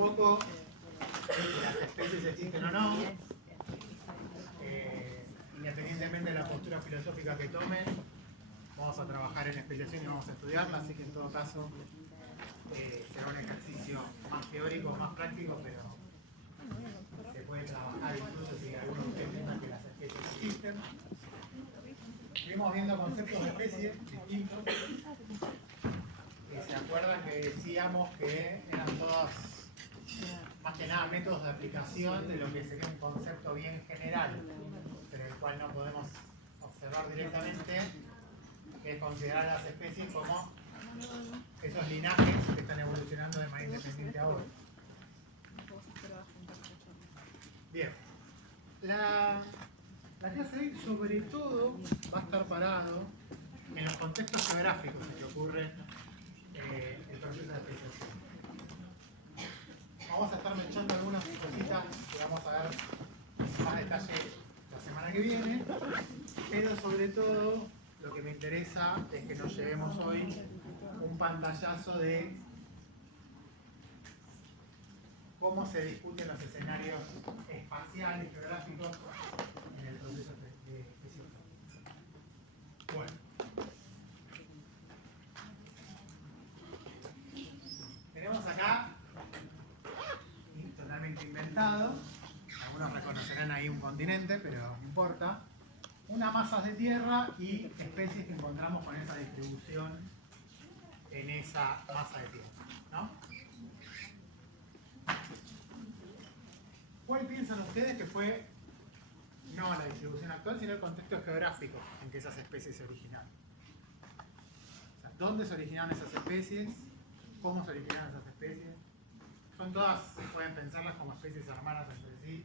poco si las especies existen o no, independientemente de la postura filosófica que tomen. Vamos a trabajar en especiación y vamos a estudiarla, así que en todo caso será un ejercicio más teórico, más práctico, pero se puede trabajar incluso si algunos de ustedes piensan que las especies existen. Seguimos viendo conceptos de especies distintos. ¿Se acuerdan que decíamos que eran todos, más que nada, métodos de aplicación de lo que sería un concepto bien general, pero el cual no podemos observar directamente, que es considerar a las especies como esos linajes que están evolucionando de manera independiente ahora? Bien. La clase de hoy sobre todo va a estar parado en los contextos geográficos en que ocurre el proceso de especiación. Vamos a estar mechando algunas cositas que vamos a ver más detalle la semana que viene, pero sobre todo lo que me interesa es que nos llevemos hoy un pantallazo de cómo se discuten los escenarios espaciales, geográficos en el proceso de especiación. Bueno. Tenemos acá, totalmente inventado, algunos reconocerán ahí un continente, pero no importa, unas masas de tierra y especies que encontramos con esa distribución en esa masa de tierra, ¿no? ¿Cuál piensan ustedes que fue no la distribución actual, sino el contexto geográfico en que esas especies se originaron? O sea, ¿dónde se originaron esas especies? ¿Cómo se originaron esas especies? Son todas, pueden pensarlas como especies hermanas entre sí.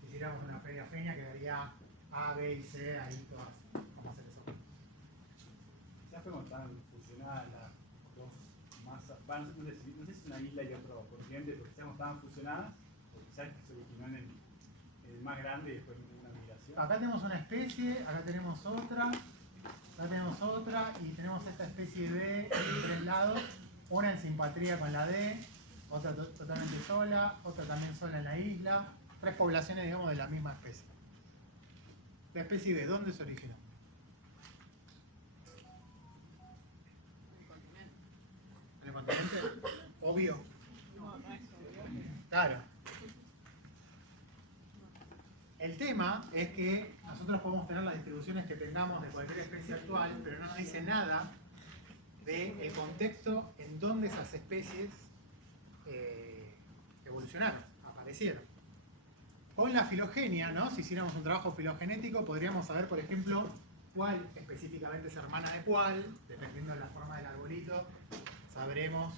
Si hiciéramos una feña quedaría A, B y C, ahí todas como seres humanos. Quizás fuimos tan fusionadas las dos masas, no sé si es una isla y otro continente, porque seamos tan fusionadas, o quizás se originó en el más grande y después en una migración. Acá tenemos una especie, acá tenemos otra y tenemos esta especie B en tres lados, una en simpatría con la D, otra totalmente sola, otra también sola en la isla, tres poblaciones, digamos, de la misma especie. La especie B, ¿dónde se originó? ¿En el continente? Obvio. Claro. El tema es que nosotros podemos tener las distribuciones que tengamos de cualquier especie actual, pero no nos dice nada del contexto en donde esas especies evolucionaron, aparecieron. Con la filogenia, ¿no? Si hiciéramos un trabajo filogenético, podríamos saber, por ejemplo, cuál específicamente es hermana de cuál, dependiendo de la forma del arbolito, sabremos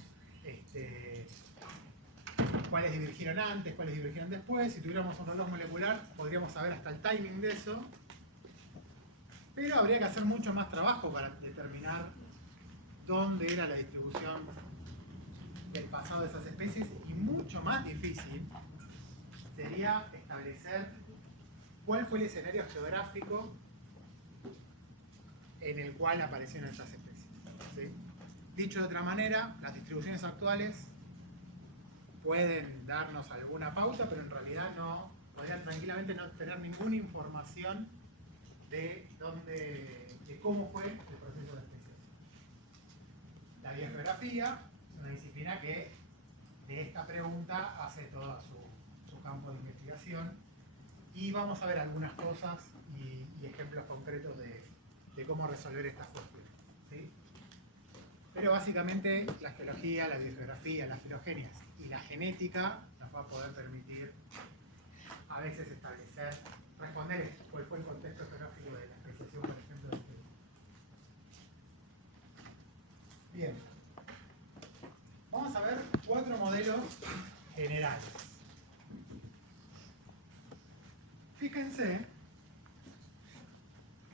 cuáles divergieron antes, cuáles divergieron después. Si tuviéramos un reloj molecular, podríamos saber hasta el timing de eso. Pero habría que hacer mucho más trabajo para determinar dónde era la distribución del pasado de esas especies, y mucho más difícil sería establecer cuál fue el escenario geográfico en el cual aparecieron estas especies, ¿sí? Dicho de otra manera, las distribuciones actuales pueden darnos alguna pauta, pero en realidad no podrían tranquilamente no tener ninguna información de cómo fue el proceso de especiación. La biogeografía es una disciplina que de esta pregunta hace todo su campo de investigación, y vamos a ver algunas cosas y ejemplos concretos de cómo resolver estas cuestiones, ¿sí? Pero básicamente la geología, la biogeografía, las filogenias y la genética nos va a poder permitir a veces responder cuál fue el contexto geográfico de la especiación, por ejemplo, de este. Bien. Vamos a ver 4 modelos generales. Fíjense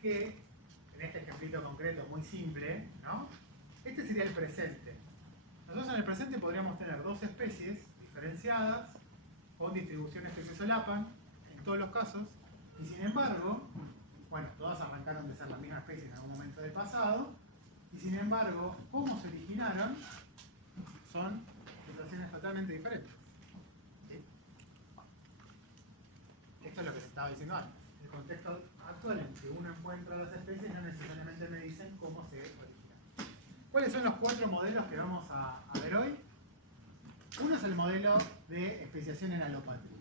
que en este ejemplito concreto muy simple, ¿no? Este sería el presente. Nosotros en el presente podríamos tener dos especies diferenciadas con distribuciones que se solapan en todos los casos, y sin embargo, bueno, todas arrancaron de ser la misma especie en algún momento del pasado, y sin embargo, cómo se originaron son situaciones totalmente diferentes. esto es lo que se estaba diciendo antes. El contexto actual en que uno encuentra las especies no necesariamente me dicen cómo se originan. ¿Cuáles son los 4 modelos que vamos a ver hoy? Uno es el modelo de especiación en alopatria.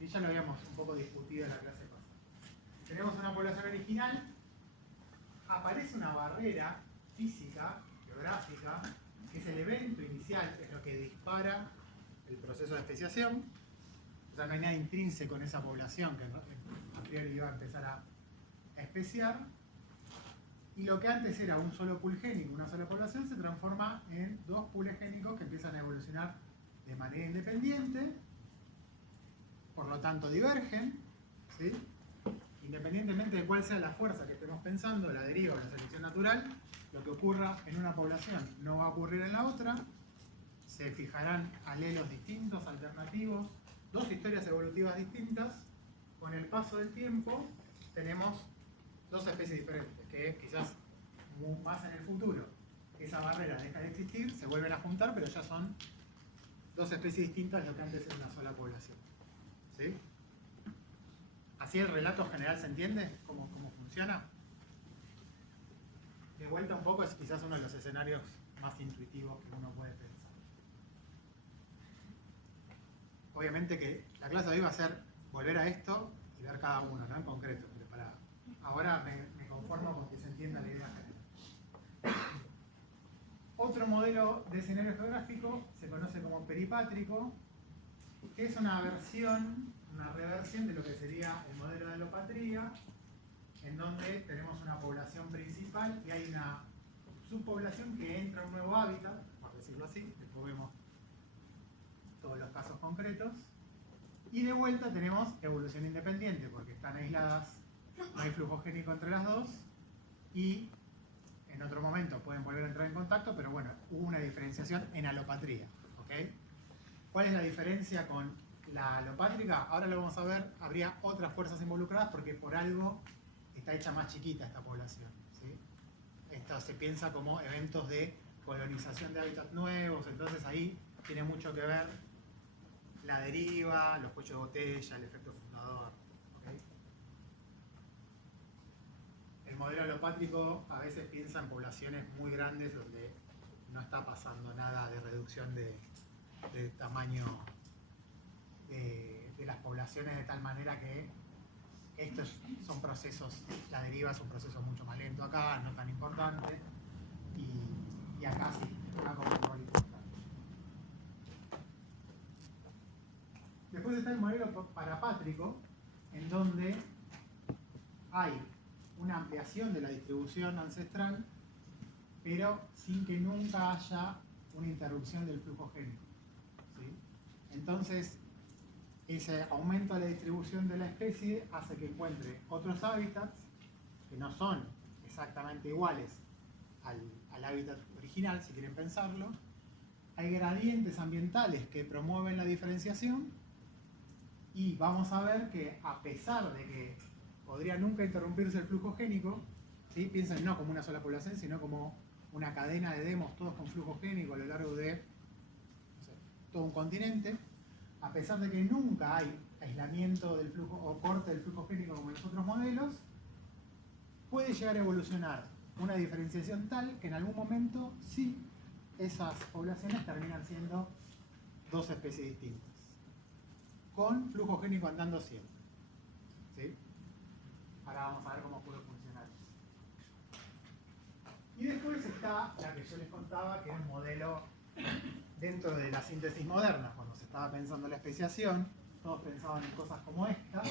Y ya lo habíamos un poco discutido en la clase pasada. Tenemos una población original, aparece una barrera física, geográfica, que es el evento inicial, que es lo que dispara el proceso de especiación. O sea, no hay nada intrínseco en esa población que a priori iba a empezar a especiar. Y lo que antes era un solo pool génico, una sola población, se transforma en 2 pools génicos que empiezan a evolucionar de manera independiente, por lo tanto divergen, ¿sí? Independientemente de cuál sea la fuerza que estemos pensando, la deriva o la selección natural, lo que ocurra en una población no va a ocurrir en la otra, se fijarán alelos distintos, alternativos, 2 historias evolutivas distintas. Con el paso del tiempo tenemos 2 especies diferentes, que quizás más en el futuro esa barrera deja de existir, se vuelven a juntar, pero ya son 2 especies distintas de lo que antes era una sola población. ¿Sí? ¿Así el relato general se entiende? ¿Cómo funciona? De vuelta un poco, es quizás uno de los escenarios más intuitivos que uno puede pensar. Obviamente que la clase de hoy va a ser volver a esto y ver cada uno, ¿no? En concreto, pero para ahora me conformo con que se entienda la idea general. Otro modelo de escenario geográfico se conoce como peripátrico, que es una reversión de lo que sería el modelo de alopatría, en donde tenemos una población principal y hay una subpoblación que entra a un nuevo hábitat, por decirlo así, después vemos todos los casos concretos, y de vuelta tenemos evolución independiente, porque están aisladas, no hay flujo génico entre las dos, y en otro momento pueden volver a entrar en contacto, pero bueno, hubo una diferenciación en alopatría, ¿ok? ¿Cuál es la diferencia con la alopátrica? Ahora lo vamos a ver, habría otras fuerzas involucradas porque por algo está hecha más chiquita esta población, ¿sí? Esto se piensa como eventos de colonización de hábitats nuevos, entonces ahí tiene mucho que ver la deriva, los cuellos de botella, el efecto fundador, ¿okay? El modelo alopátrico a veces piensa en poblaciones muy grandes donde no está pasando nada de reducción de tamaño de las poblaciones, de tal manera que estos son procesos, la deriva es un proceso mucho más lento acá, no tan importante, y acá sí, acá como un rol importante. Después está el modelo parapátrico, en donde hay una ampliación de la distribución ancestral, pero sin que nunca haya una interrupción del flujo génico, ¿sí? Entonces, ese aumento de la distribución de la especie hace que encuentre otros hábitats que no son exactamente iguales al hábitat original, si quieren pensarlo. Hay gradientes ambientales que promueven la diferenciación y vamos a ver que a pesar de que podría nunca interrumpirse el flujo génico, ¿sí? Piensen no como una sola población, sino como una cadena de demos, todos con flujo génico a lo largo de, no sé, todo un continente. A pesar de que nunca hay aislamiento del flujo o corte del flujo génico como en los otros modelos, puede llegar a evolucionar una diferenciación tal que en algún momento sí esas poblaciones terminan siendo 2 especies distintas, con flujo génico andando siempre, ¿sí? Ahora vamos a ver cómo puede funcionar eso. Y después está la que yo les contaba, que es un modelo dentro de la síntesis moderna. Cuando se estaba pensando en la especiación, todos pensaban en cosas como esta.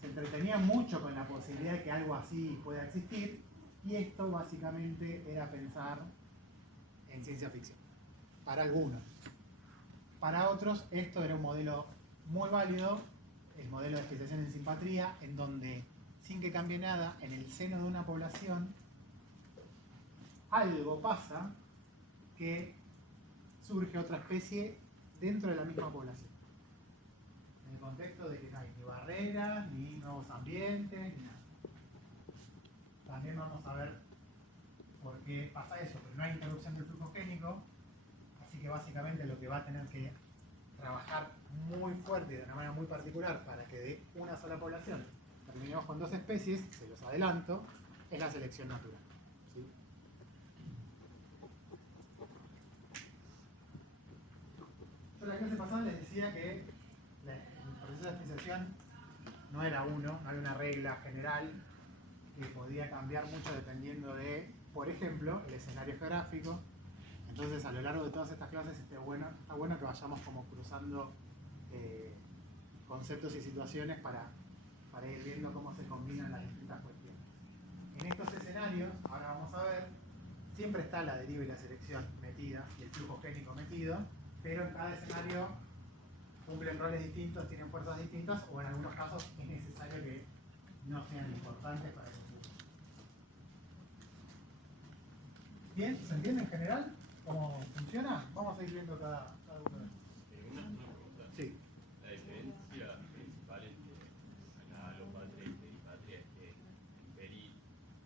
Se entretenían mucho con la posibilidad de que algo así pueda existir, y esto básicamente era pensar en ciencia ficción. Para algunos. Para otros, esto era un modelo muy válido, el modelo de especiación en simpatría, en donde, sin que cambie nada, en el seno de una población, algo pasa que surge otra especie dentro de la misma población. En el contexto de que no hay ni barreras, ni nuevos ambientes, ni nada. También vamos a ver por qué pasa eso, pero no hay interrupción del flujo génico, así que básicamente lo que va a tener que trabajar muy fuerte y de una manera muy particular para que de una sola población terminemos con 2 especies, se los adelanto, es la selección natural. ¿Sí? Yo en la clase pasada les decía que el proceso de especiación no era uno, no había una regla general que podía cambiar mucho dependiendo de, por ejemplo, el escenario geográfico. Entonces, a lo largo de todas estas clases está bueno que vayamos como cruzando conceptos y situaciones para ir viendo cómo se combinan las distintas cuestiones. En estos escenarios, ahora vamos a ver, siempre está la deriva y la selección metida y el flujo génico metido, pero en cada escenario cumplen roles distintos, tienen fuerzas distintas, o en algunos casos es necesario que no sean importantes para que funcione. ¿Bien? ¿Se entiende en general cómo funciona? Vamos a ir viendo cada uno de estos. Una pregunta. Sí. La diferencia principal entre la alopatria y peripatria es que en peri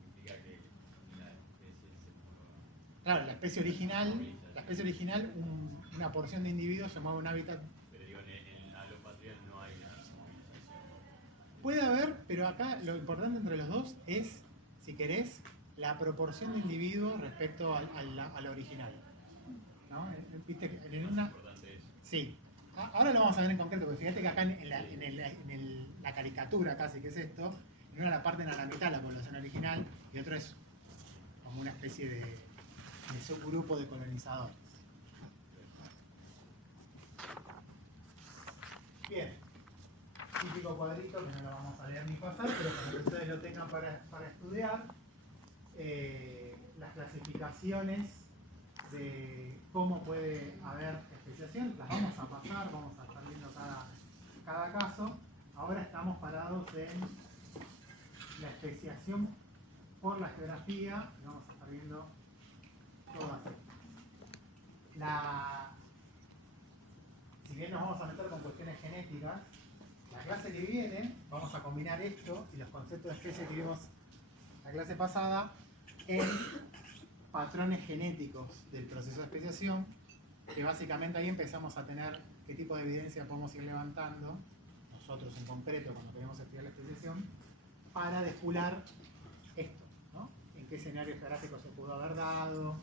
implica que la especie se mueva. Claro, la especie original, una porción de individuos se mueve a un hábitat. Pero digo, en la alopatria no hay una movilización. Puede haber, pero acá lo importante entre los dos es, si querés, la proporción de individuos respecto al original. ¿No? ¿Viste que en una... Importante eso. Sí. Ahora lo vamos a ver en concreto, porque fíjate que acá la caricatura casi que es esto, en una la parten a la mitad la población original y otro es como una especie de subgrupo de colonizadores. Bien. Típico cuadrito que no lo vamos a leer ni pasar, pero para que ustedes lo tengan para estudiar, las clasificaciones de cómo puede haber especiación, las vamos a pasar, vamos a estar viendo cada caso. Ahora estamos parados en la especiación por la geografía, y vamos a estar viendo todas estas. Si bien nos vamos a meter con cuestiones genéticas, la clase que viene vamos a combinar esto y los conceptos de especie que vimos la clase pasada en patrones genéticos del proceso de especiación, que básicamente ahí empezamos a tener qué tipo de evidencia podemos ir levantando, nosotros en concreto cuando queremos estudiar la especiación, para despular esto, ¿no? En qué escenario geográfico se pudo haber dado,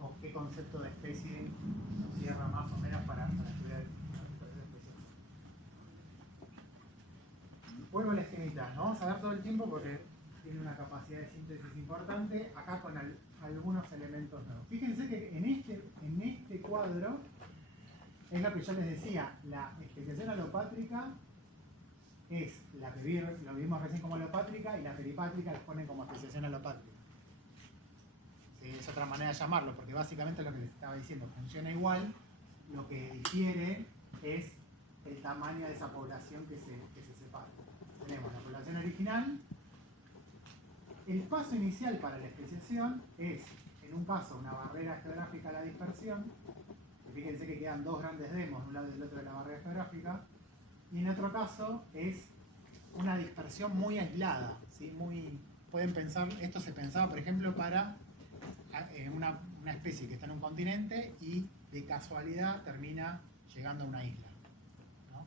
o qué concepto de especie nos cierra más o menos para estudiar el proceso de especiación. Vuelvo a la esquemita, no vamos a ver todo el tiempo porque tiene una capacidad de síntesis importante, acá con algunos elementos nuevos. Fíjense que en este cuadro es lo que yo les decía, la especiación alopátrica es la que lo vimos recién como alopátrica y la peripátrica la ponen como especiación alopátrica. Sí, es otra manera de llamarlo, porque básicamente lo que les estaba diciendo funciona igual, lo que difiere es el tamaño de esa población que se separa. Tenemos la población original. El paso inicial para la especiación es, en un caso, una barrera geográfica a la dispersión. Fíjense que quedan 2 grandes demos de un lado y del otro de la barrera geográfica. Y en otro caso es una dispersión muy aislada. ¿Sí? Pueden pensar, esto se pensaba, por ejemplo, para una especie que está en un continente y de casualidad termina llegando a una isla, ¿no?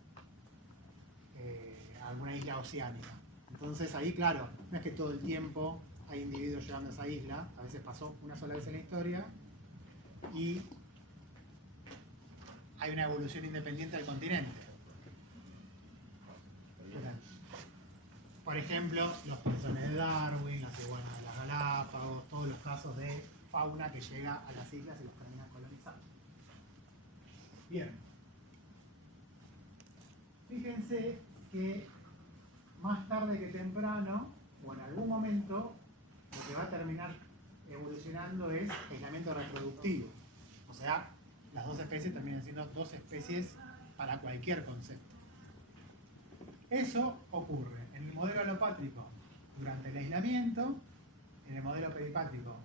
A alguna isla oceánica. Entonces ahí, claro, no es que todo el tiempo hay individuos llegando a esa isla, a veces pasó una sola vez en la historia y hay una evolución independiente del continente. Por ejemplo, los pinzones de Darwin, las iguanas de las Galápagos, todos los casos de fauna que llega a las islas y los termina colonizando. Bien. Fíjense que más tarde que temprano, o en algún momento, lo que va a terminar evolucionando es aislamiento reproductivo. O sea, las 2 especies terminan siendo 2 especies para cualquier concepto. Eso ocurre en el modelo alopátrico durante el aislamiento, en el modelo peripátrico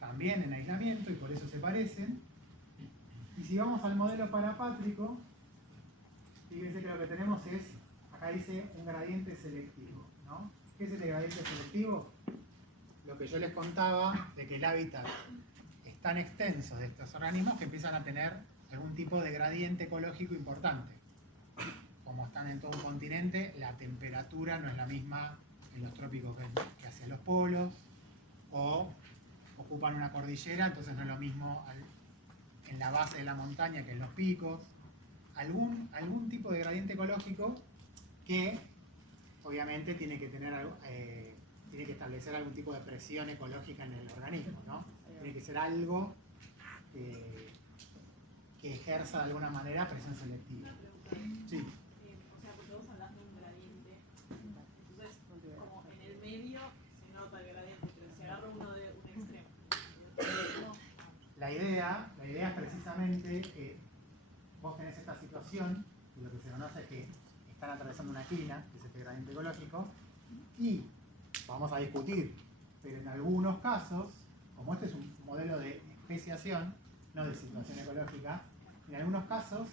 también en aislamiento y por eso se parecen. Y si vamos al modelo parapátrico, fíjense que lo que tenemos es, acá dice un gradiente selectivo, ¿no? ¿Qué es el gradiente selectivo? Lo que yo les contaba de que el hábitat es tan extenso de estos organismos que empiezan a tener algún tipo de gradiente ecológico importante. Como están en todo un continente, la temperatura no es la misma en los trópicos que hacia los polos, o ocupan una cordillera, entonces no es lo mismo en la base de la montaña que en los picos. Algún tipo de gradiente ecológico que obviamente tiene que establecer algún tipo de presión ecológica en el organismo, ¿no? Tiene que ser algo que ejerza de alguna manera presión selectiva. Sí. O sea, porque vos hablas de un gradiente, entonces como en el medio se nota el gradiente, pero si agarro uno de un extremo. La idea es precisamente que vos tenés esta situación, y lo que se conoce es que están atravesando una quina, que es este gradiente ecológico, y vamos a discutir, pero en algunos casos, como este es un modelo de especiación, no de situación ecológica, en algunos casos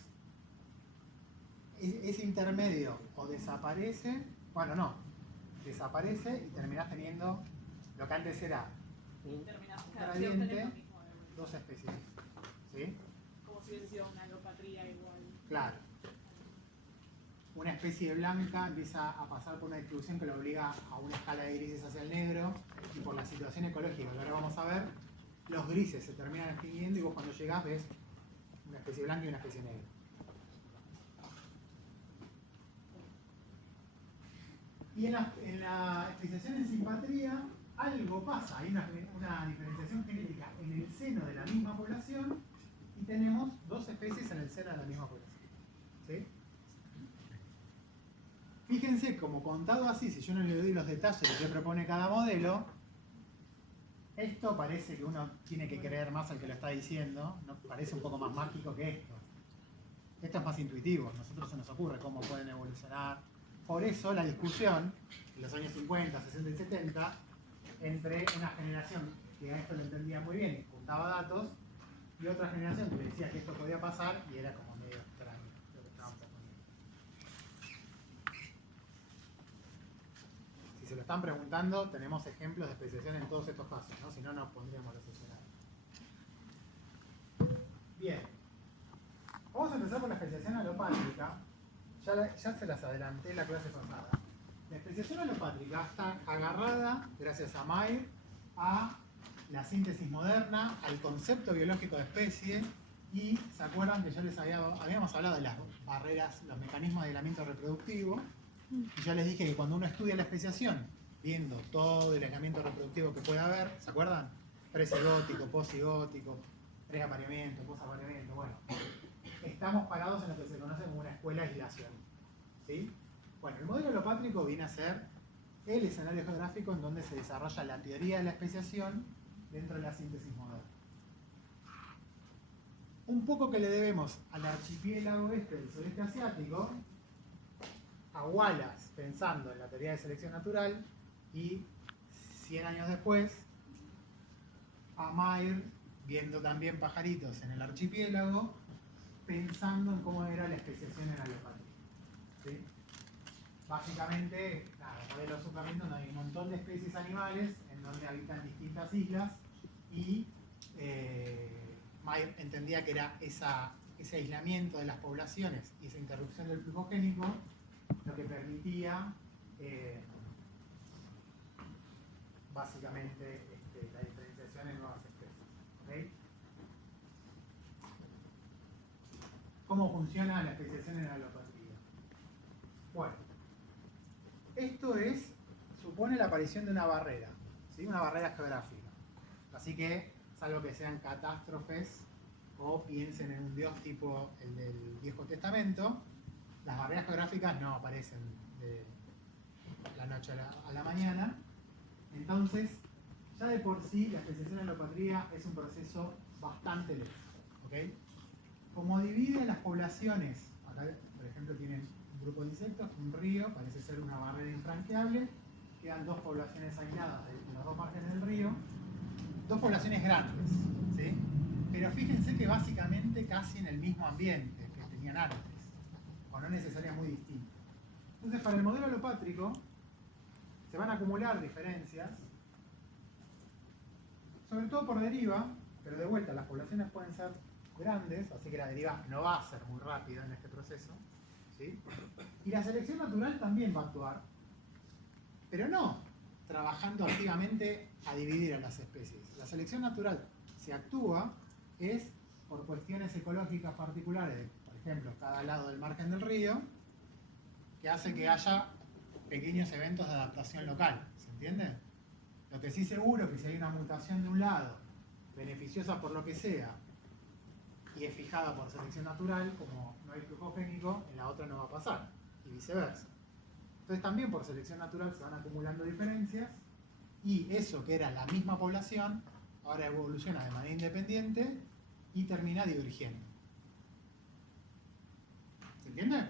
ese intermedio o desaparece, desaparece y terminás teniendo lo que antes era un gradiente, dos especies. ¿Sí? Como si hubiese sido una alopatría igual. Claro. Una especie blanca empieza a pasar por una distribución que lo obliga a una escala de grises hacia el negro, y por la situación ecológica que ahora vamos a ver, los grises se terminan extinguiendo y vos cuando llegás ves una especie blanca y una especie negra. Y en la especiación en simpatría algo pasa, hay una diferenciación genética en el seno de la misma población y tenemos dos especies en el seno de la misma población. ¿Sí? Fíjense, como contado así, si yo no le doy los detalles de qué propone cada modelo, esto parece que uno tiene que creer más al que lo está diciendo, ¿no? Parece un poco más mágico que esto. Esto es más intuitivo, a nosotros se nos ocurre cómo pueden evolucionar. Por eso la discusión, en los años 50, 60 y 70, entre una generación que a esto lo entendía muy bien y juntaba datos, y otra generación que le decía que esto podía pasar y era como medio extraño lo que estábamos proponiendo. Si se lo están preguntando, tenemos ejemplos de especiación en todos estos casos, ¿no? Si no, nos pondríamos los escenarios. Bien. Vamos a empezar por la especiación alopátrica. Ya se las adelanté en la clase pasada. La especiación alopátrica está agarrada, gracias a Mayr, a la síntesis moderna, al concepto biológico de especie, y se acuerdan que yo les habíamos hablado de las barreras, los mecanismos de aislamiento reproductivo, y yo les dije que cuando uno estudia la especiación, viendo todo el aislamiento reproductivo que puede haber, ¿se acuerdan? Precigótico, poscigótico, preapareamiento, posapareamiento, bueno, estamos parados en lo que se conoce como una escuela aislación. ¿Sí? Bueno, el modelo alopátrico viene a ser el escenario geográfico en donde se desarrolla la teoría de la especiación dentro de la síntesis moderna. Un poco que le debemos al archipiélago este del sudeste asiático, a Wallace pensando en la teoría de selección natural, y 100 años después a Mayr viendo también pajaritos en el archipiélago, pensando en cómo era la especiación en alopatría. ¿Sí? Básicamente, nada, modelos suplemento donde hay un montón de especies animales en donde habitan distintas islas, y Mayr entendía que era ese aislamiento de las poblaciones y esa interrupción del flujo génico lo que permitía básicamente la diferenciación en nuevas especies. ¿Okay? ¿Cómo funciona la especiación en alopatría? Bueno, esto supone la aparición de una barrera, ¿sí? Una barrera geográfica. Así que, salvo que sean catástrofes o piensen en un dios tipo el del Viejo Testamento, las barreras geográficas no aparecen de la noche a la mañana. Entonces, ya de por sí, la especiación en alopatría es un proceso bastante lento. ¿Okay? Como divide las poblaciones, acá por ejemplo tienen un grupo de insectos, un río, parece ser una barrera infranqueable, quedan dos poblaciones aisladas de las dos márgenes del río, dos poblaciones grandes, ¿sí? Pero fíjense que básicamente casi en el mismo ambiente que tenían antes, o no necesariamente muy distintos. Entonces, para el modelo alopátrico se van a acumular diferencias, sobre todo por deriva, pero de vuelta, las poblaciones pueden ser grandes, así que la deriva no va a ser muy rápida en este proceso, ¿sí? Y la selección natural también va a actuar, pero no trabajando activamente a dividir a las especies. La selección natural, si actúa, es por cuestiones ecológicas particulares, por ejemplo, cada lado del margen del río, que hace que haya pequeños eventos de adaptación local, ¿se entiende? Lo que sí seguro es que si hay una mutación de un lado, beneficiosa por lo que sea, y es fijada por selección natural, como no hay flujo génico, en la otra no va a pasar, y viceversa. Entonces también por selección natural se van acumulando diferencias, y eso que era la misma población, ahora evoluciona de manera independiente y termina divergiendo. ¿Se entiende?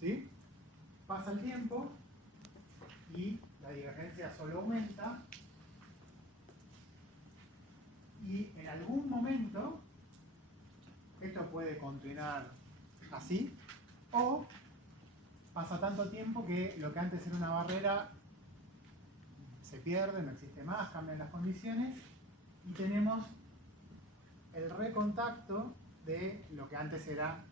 ¿Sí? Pasa el tiempo y la divergencia solo aumenta, y en algún momento esto puede continuar así, o pasa tanto tiempo que lo que antes era una barrera se pierde, no existe más, cambian las condiciones y tenemos el recontacto de lo que antes era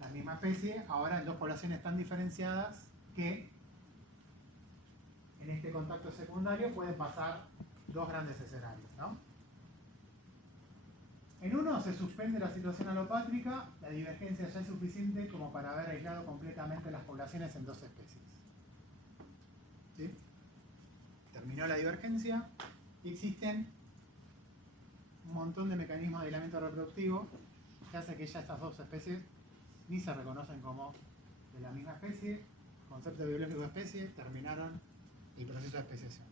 la misma especie, ahora en dos poblaciones tan diferenciadas que en este contacto secundario pueden pasar dos grandes escenarios, ¿no? En uno se suspende la situación alopátrica, la divergencia ya es suficiente como para haber aislado completamente las poblaciones en dos especies. ¿Sí? Terminó la divergencia y existen un montón de mecanismos de aislamiento reproductivo que hace que ya estas dos especies ni se reconocen como de la misma especie, concepto biológico de especie, terminaron el proceso de especiación.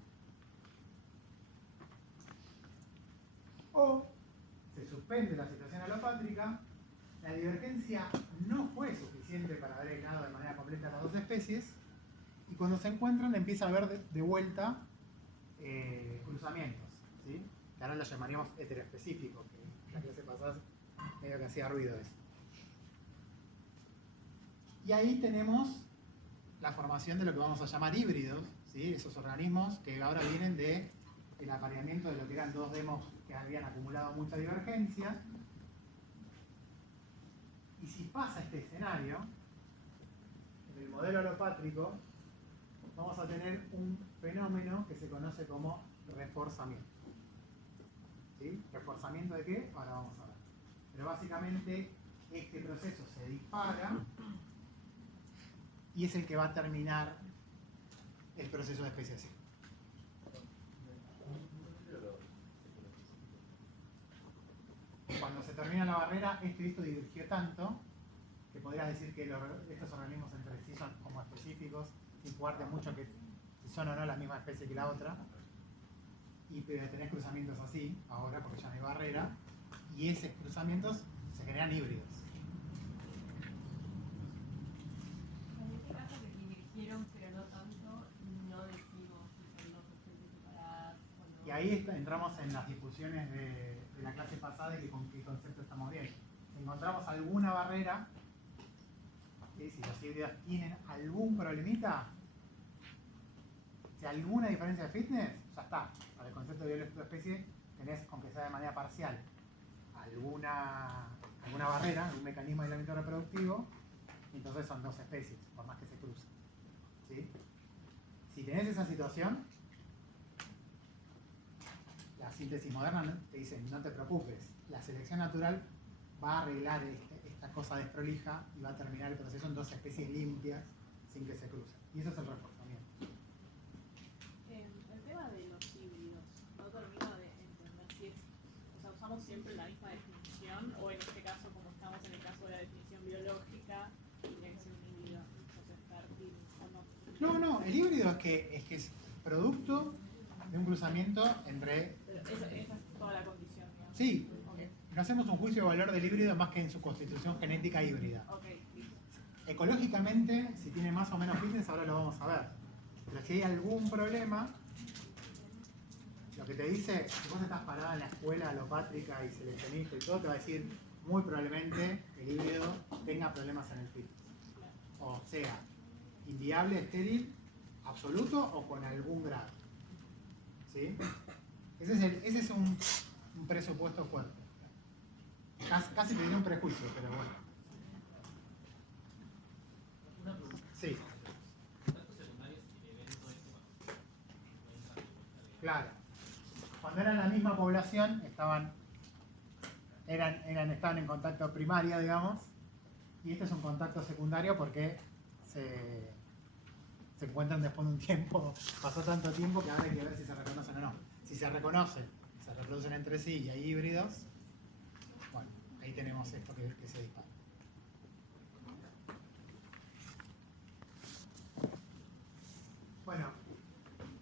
O se suspende la situación alopátrica, la divergencia no fue suficiente para haber aislado de manera completa las dos especies, y cuando se encuentran empieza a haber de vuelta cruzamientos, ¿sí? Que ahora los llamaríamos heteroespecíficos, que en la clase pasada medio que hacía ruido eso. Y ahí tenemos la formación de lo que vamos a llamar híbridos, ¿sí? Esos organismos que ahora vienen del apareamiento de lo que eran dos demos que habían acumulado mucha divergencia. Y si pasa este escenario, en el modelo alopátrico vamos a tener un fenómeno que se conoce como reforzamiento. ¿Sí? ¿Reforzamiento de qué? Ahora vamos a ver. Pero básicamente este proceso se dispara y es el que va a terminar el proceso de especiación. Cuando se termina la barrera, esto y esto divergió tanto que podrías decir que estos organismos entre sí son como específicos, sin jugarte mucho que si son o no la misma especie que la otra. Y tenés cruzamientos así, ahora porque ya no hay barrera, y esos cruzamientos se generan híbridos. En este caso que divergieron, pero no tanto, no decimos si son dos especies separadas o no. Y ahí entramos en las discusiones de la clase pasada y con qué concepto estamos viendo. Si encontramos alguna barrera, ¿sí? Si los híbridos tienen algún problemita, si alguna diferencia de fitness, ya está. Para el concepto de biológico de especie tenés, aunque sea de manera parcial, alguna barrera, algún mecanismo de aislamiento reproductivo, y entonces son dos especies, por más que se crucen. ¿Sí? Si tenés esa situación, la síntesis moderna te dice, no te preocupes, la selección natural va a arreglar esta cosa desprolija y va a terminar el proceso en dos especies limpias sin que se crucen. Y eso es el reforzamiento. El tema de los híbridos, no termino de entender si es, o sea, usamos siempre la misma definición, o en este caso, como estamos en el caso de la definición biológica, tendría que ser un híbrido, entonces fértil o no. No, el híbrido es que es producto de un cruzamiento entre... Pero esa es toda la condición, digamos. Sí, Okay. no hacemos un juicio de valor del híbrido más que en su constitución genética híbrida. Ok, listo. Ecológicamente, si tiene más o menos fitness, ahora lo vamos a ver. Pero si hay algún problema, lo que te dice, si vos estás parada en la escuela alopátrica y seleccionista y todo, te va a decir muy probablemente que el híbrido tenga problemas en el fitness. O sea, inviable, estéril, absoluto o con algún grado. ¿Sí? Ese es un presupuesto fuerte. Casi te diré un prejuicio, pero bueno. Una pregunta. Sí, ¿Contactos secundarios y evento esto claro. Cuando eran la misma población, estaban en contacto primario, digamos, y este es un contacto secundario porque se encuentran después de un tiempo, pasó tanto tiempo que ahora hay que ver si se reconocen o no. Si se reconocen, se reproducen entre sí y hay híbridos, bueno, ahí tenemos esto que se dispara. Bueno,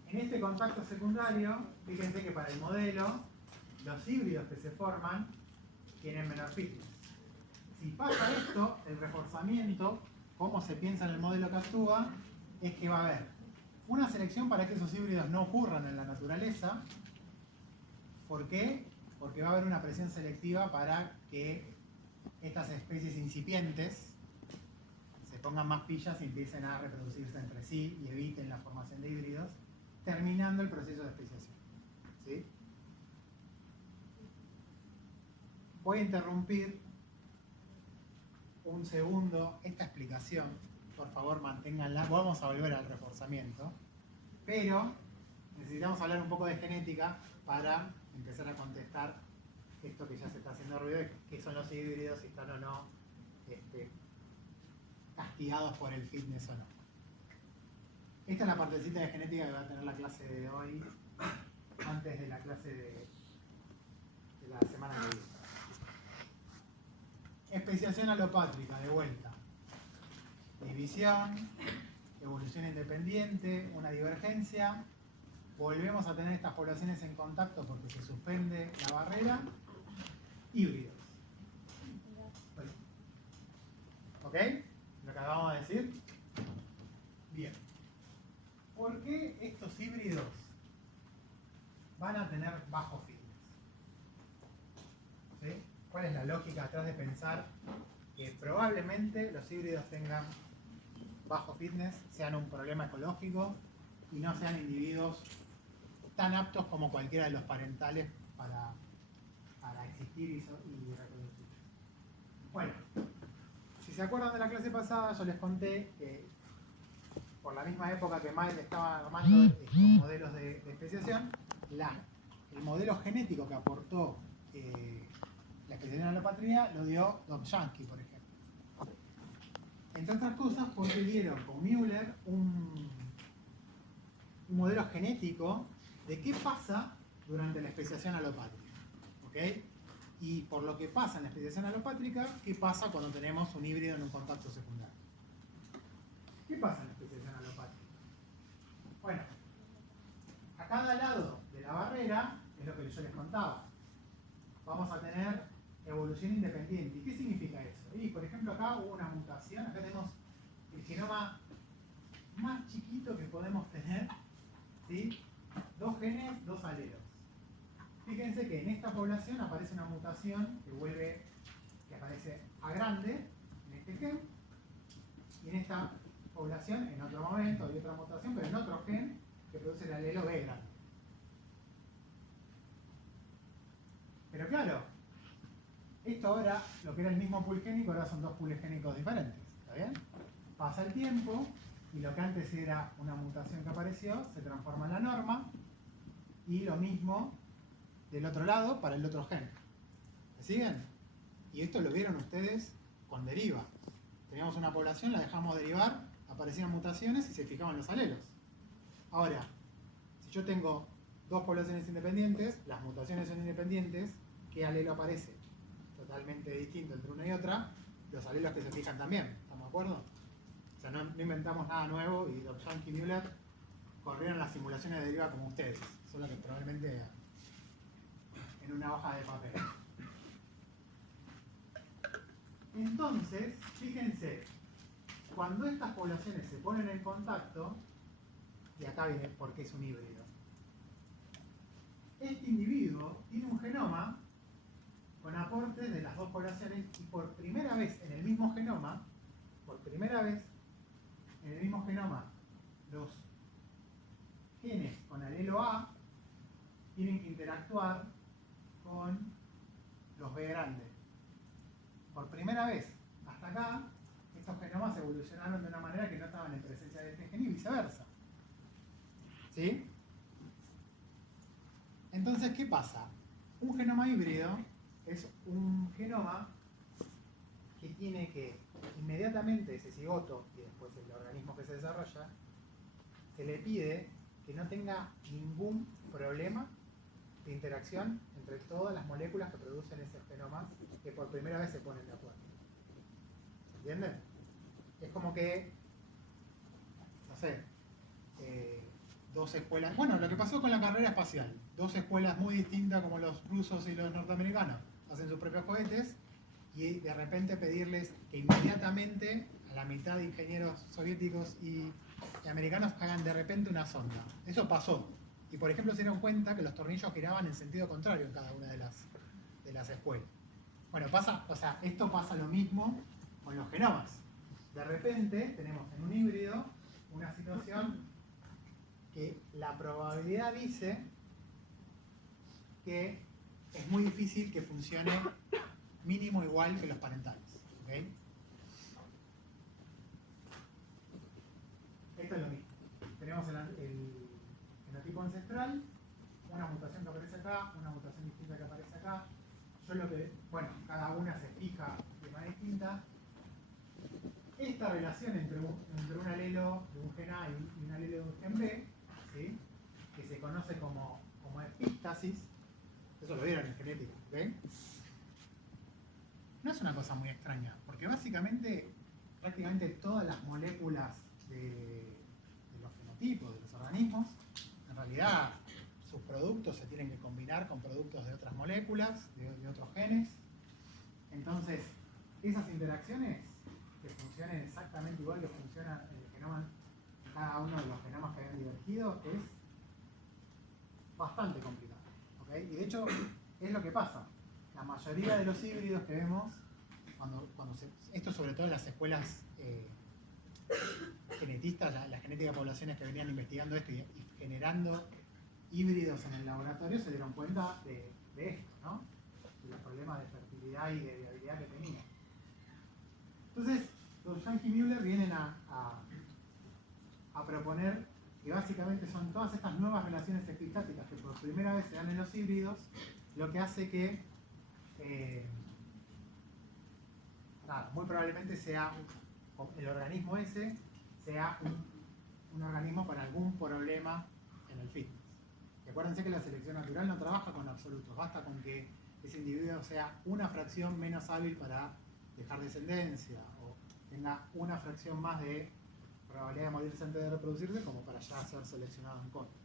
en este contacto secundario, fíjense que para el modelo, los híbridos que se forman tienen menor fitness. Si pasa esto, el reforzamiento, cómo se piensa en el modelo que actúa, es que va a haber una selección para que esos híbridos no ocurran en la naturaleza. ¿Por qué? Porque va a haber una presión selectiva para que estas especies incipientes se pongan más pillas y empiecen a reproducirse entre sí y eviten la formación de híbridos, terminando el proceso de especiación. ¿Sí? Voy a interrumpir un segundo esta explicación. Por favor, manténganla. Vamos a volver al reforzamiento. Pero necesitamos hablar un poco de genética para empezar a contestar esto que ya se está haciendo ruido, que son los híbridos, si están o no castigados por el fitness o no. Esta es la partecita de genética que va a tener la clase de hoy, antes de la clase de la semana que viene. Especiación alopátrica, de vuelta. División, evolución independiente, una divergencia. Volvemos a tener estas poblaciones en contacto porque se suspende la barrera. Híbridos. ¿Ok? Lo que acabamos de decir. Bien. ¿Por qué estos híbridos van a tener bajo fitness? ¿Sí? ¿Cuál es la lógica atrás de pensar que probablemente los híbridos tengan bajo fitness, sean un problema ecológico y no sean individuos tan aptos como cualquiera de los parentales para existir y reproducir? Bueno, si se acuerdan de la clase pasada, yo les conté que por la misma época que Mael estaba armando estos modelos de especiación, el modelo genético que aportó la especiación alopatría lo dio Dobzhansky, por ejemplo. Entre otras cosas, porque dieron con Müller un modelo genético de qué pasa durante la especiación alopátrica. ¿Ok? Y por lo que pasa en la especiación alopátrica, ¿qué pasa cuando tenemos un híbrido en un contacto secundario? ¿Qué pasa en la especiación alopátrica? Bueno, a cada lado de la barrera, es lo que yo les contaba, vamos a tener evolución independiente. ¿Y qué significa eso? Y por ejemplo acá hubo una mutación, acá tenemos el genoma más chiquito que podemos tener, ¿sí? 2 genes, 2 alelos. Fíjense que en esta población aparece una mutación que aparece A grande en este gen, y en esta población, en otro momento, hay otra mutación, pero en otro gen que produce el alelo B grande. Pero claro, esto ahora, lo que era el mismo pool génico, ahora son 2 pools génicos diferentes. ¿Está bien? Pasa el tiempo y lo que antes era una mutación que apareció se transforma en la norma, y lo mismo del otro lado para el otro gen. ¿Me siguen? Y esto lo vieron ustedes con deriva. Teníamos una población, la dejamos derivar, aparecían mutaciones y se fijaban los alelos. Ahora, si yo tengo 2 poblaciones independientes, las mutaciones son independientes, ¿qué alelo aparece? Totalmente distinto entre una y otra, los alelos que se fijan también. ¿Estamos de acuerdo? O sea, no inventamos nada nuevo, y Dobzhansky y Müller corrieron las simulaciones de deriva como ustedes, solo que probablemente en una hoja de papel. Entonces, fíjense, cuando estas poblaciones se ponen en contacto, y acá viene por qué es un híbrido, este individuo tiene un genoma con aportes de las 2 poblaciones, y por primera vez en el mismo genoma, los genes con alelo A tienen que interactuar con los B grandes. por primera vez hasta acá, estos genomas evolucionaron de una manera que no estaban en presencia de este gen y viceversa. ¿Sí? Entonces, ¿qué pasa? Un genoma híbrido es un genoma que tiene que inmediatamente ese cigoto y después el organismo que se desarrolla, se le pide que no tenga ningún problema de interacción entre todas las moléculas que producen esos genomas que por primera vez se ponen de acuerdo. ¿Entienden? Es como que, no sé, dos escuelas, bueno, lo que pasó con la carrera espacial, dos escuelas muy distintas como los rusos y los norteamericanos hacen sus propios cohetes y de repente pedirles que inmediatamente a la mitad de ingenieros soviéticos y americanos hagan de repente una sonda. Eso pasó. Y por ejemplo se dieron cuenta que los tornillos giraban en sentido contrario en cada una de las escuelas. Bueno, esto pasa lo mismo con los genomas. De repente tenemos en un híbrido una situación que la probabilidad dice que es muy difícil que funcione mínimo igual que los parentales. ¿Okay? Esto es lo mismo. Tenemos el fenotipo ancestral, una mutación que aparece acá, una mutación distinta que aparece acá. Cada una se fija de manera distinta. Esta relación entre un alelo de un gen A y un alelo de un gen B, ¿sí? Que se conoce como epístasis, eso lo vieron en genética, ¿ok? No es una cosa muy extraña, porque básicamente prácticamente todas las moléculas de los fenotipos, de los organismos, en realidad sus productos se tienen que combinar con productos de otras moléculas, de otros genes. Entonces, esas interacciones que funcionen exactamente igual que funciona en el genoma, cada uno de los genomas que hayan divergido, es bastante complicado. ¿Okay? Y de hecho, es lo que pasa. La mayoría de los híbridos que vemos, esto sobre todo en las escuelas genetistas, la genética de poblaciones que venían investigando esto y generando híbridos en el laboratorio, se dieron cuenta de esto, ¿no? De los problemas de fertilidad y de viabilidad que tenía. Entonces, los Young y Müller vienen a proponer que básicamente son todas estas nuevas relaciones epistáticas que por primera vez se dan en los híbridos, lo que hace que muy probablemente sea el organismo ese sea un organismo con algún problema en el fitness. Y acuérdense que la selección natural no trabaja con absolutos, basta con que ese individuo sea una fracción menos hábil para dejar descendencia o tenga una fracción más de probabilidad de morirse antes de reproducirse como para ya ser seleccionado en contra.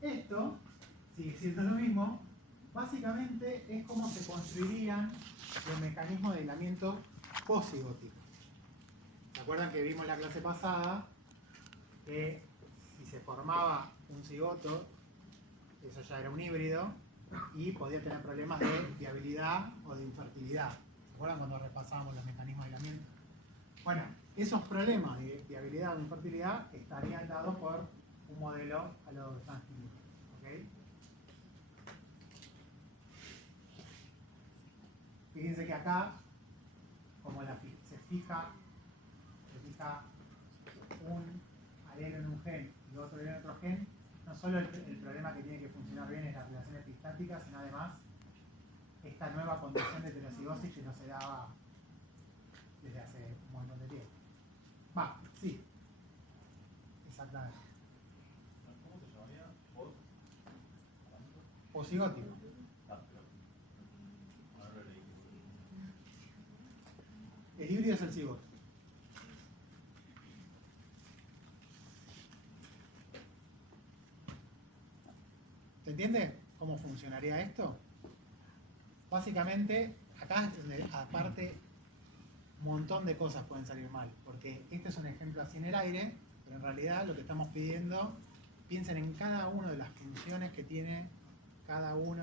Esto sigue siendo lo mismo, básicamente es como se construirían los mecanismos de aislamiento posigótico. ¿Se acuerdan que vimos en la clase pasada que si se formaba un cigoto, eso ya era un híbrido y podía tener problemas de viabilidad o de infertilidad? ¿Se acuerdan cuando repasábamos los mecanismos de aislamiento? Bueno, esos problemas de viabilidad o de infertilidad estarían dados por un modelo a lo de Young y Müller. ¿Okay? Fíjense que acá, como se fija un alelo en un gen y otro alelo en otro gen, no solo el problema que tiene que funcionar bien es la relación epistática, sino además esta nueva condición de heterocigosis que no se daba desde hace un montón de tiempo. Sí, exactamente. ¿Cómo se llamaría? Posigótico. El híbrido es el cigoto. ¿Se entiende cómo funcionaría esto? Básicamente, acá es donde, aparte, un montón de cosas pueden salir mal, porque este es un ejemplo así en el aire, pero en realidad lo que estamos pidiendo, piensen en cada una de las funciones que tiene cada uno,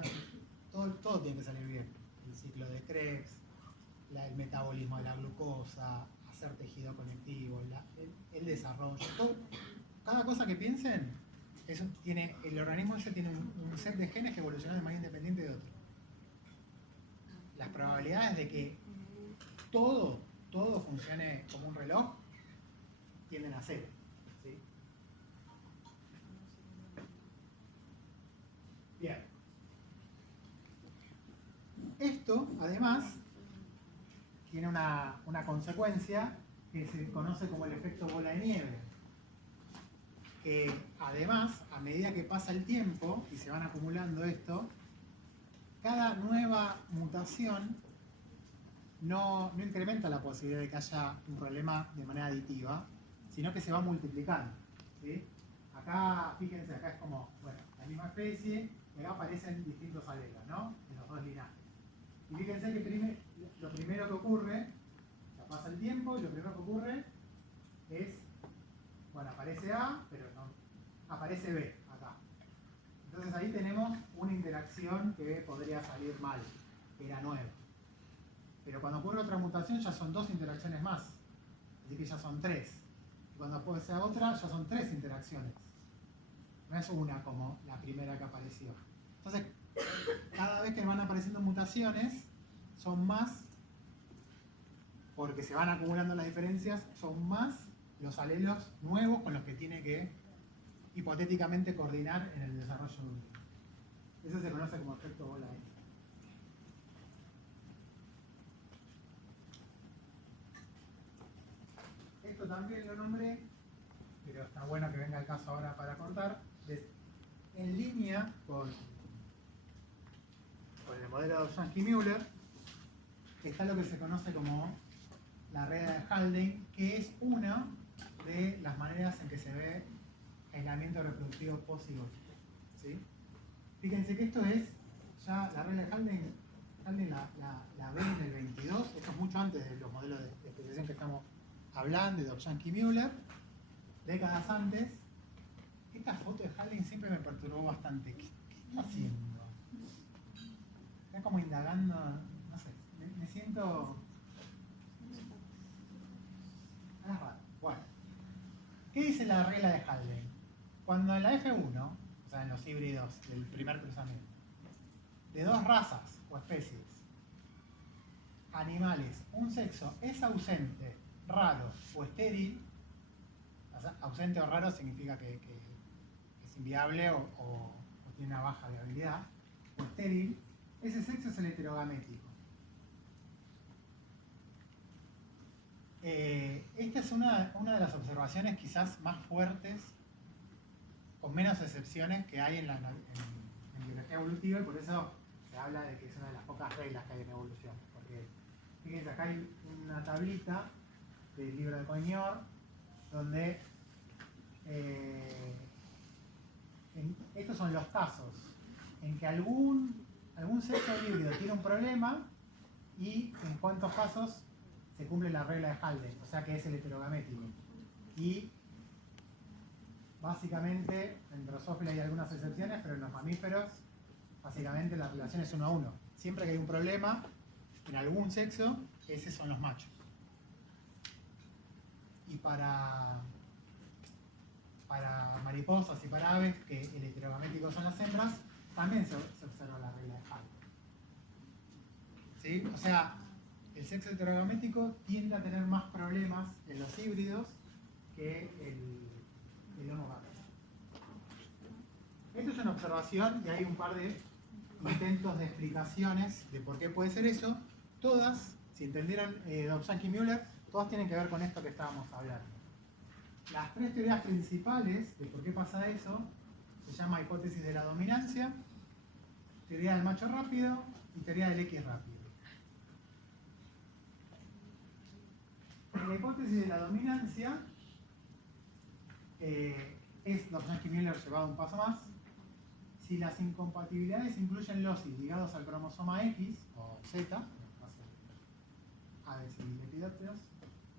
todo tiene que salir bien. El ciclo de Krebs, el metabolismo de la glucosa, hacer tejido conectivo, el desarrollo, todo, cada cosa que piensen, el organismo ese tiene un set de genes que evolucionó de manera independiente de otro. Las probabilidades de que todo funcione como un reloj tienden a cero. ¿Sí? Bien. Esto, además, tiene una consecuencia que se conoce como el efecto bola de nieve. Que además, a medida que pasa el tiempo y se van acumulando esto, cada nueva mutación no incrementa la posibilidad de que haya un problema de manera aditiva, sino que se va multiplicando. ¿Sí? Acá, fíjense, acá es como, bueno, la misma especie, y acá aparecen distintos alelos, ¿no? En los dos linajes. Y fíjense que lo primero que ocurre, ya pasa el tiempo, y lo primero que ocurre es, bueno, aparece A, pero no, aparece B acá. Entonces ahí tenemos una interacción que podría salir mal, que era nueva. Pero cuando ocurre otra mutación ya son 2 interacciones más, así que ya son 3. Y cuando aparece otra ya son 3 interacciones. No es una como la primera que apareció. Entonces, cada vez que van apareciendo mutaciones, son más, porque se van acumulando las diferencias, son más los alelos nuevos con los que tiene que hipotéticamente coordinar en el desarrollo de un niño. Eso se conoce como efecto bola de nieve. Esto también lo nombré, pero está bueno que venga el caso ahora para contar. En línea con el modelo de Yankee-Müller está lo que se conoce como la regla de Haldane, que es una de las maneras en que se ve aislamiento reproductivo post-zigótico. ¿Sí? Fíjense que esto es ya la regla de Haldane la ve en el 22, esto es mucho antes de los modelos de especiación que estamos hablando, de Yankee-Müller, décadas antes. Esta foto de Haldane siempre me perturbó bastante. ¿Qué está haciendo? Está como indagando, no sé, me siento... Es raro. Bueno, ¿qué dice la regla de Haldane? Cuando en la F1, o sea en los híbridos del primer cruzamiento, de 2 razas o especies, animales, un sexo es ausente, raro o estéril, o sea, ausente o raro significa que es inviable o tiene una baja viabilidad, o estéril, ese sexo es el heterogamético. Esta es una de las observaciones quizás más fuertes, con menos excepciones que hay en biología evolutiva, y por eso se habla de que es una de las pocas reglas que hay en evolución. Porque fíjense, acá hay una tablita del libro de Coignor, donde estos son los casos en que algún sexo híbrido tiene un problema y en cuántos casos se cumple la regla de Haldane, o sea que es el heterogamético. Y básicamente, en Drosophila hay algunas excepciones, pero en los mamíferos, básicamente la relación es 1 a 1. Siempre que hay un problema en algún sexo, esos son los machos. Y para mariposas y para aves, que el heterogamético son las hembras, también se observa la regla de Haldane. ¿Sí? O sea, el sexo heterogamético tiende a tener más problemas en los híbridos que el homogámico. Esto es una observación y hay un par de intentos de explicaciones de por qué puede ser eso. Todas, si entendieron Dobzhansky-Müller, todas tienen que ver con esto que estábamos hablando. Las 3 teorías principales de por qué pasa eso se llama hipótesis de la dominancia, teoría del macho rápido y teoría del X rápido. En la hipótesis de la dominancia es Dobzhansky-Müller llevado un paso más. Si las incompatibilidades incluyen locis ligados al cromosoma X o Z, en el caso de aves y lepidópteros,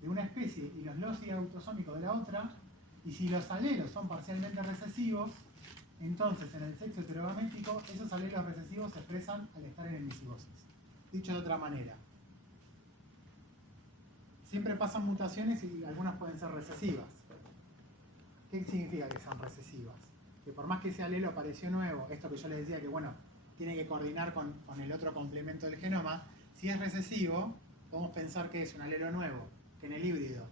de una especie y los loci autosómicos de la otra, y si los alelos son parcialmente recesivos, entonces en el sexo heterogamético esos alelos recesivos se expresan al estar en hemicigosis. Dicho de otra manera, siempre pasan mutaciones y algunas pueden ser recesivas. ¿Qué significa que son recesivas? que por más que ese alelo apareció nuevo, esto que yo les decía que bueno, tiene que coordinar con el otro complemento del genoma, si es recesivo, podemos pensar que es un alelo nuevo, que en el híbrido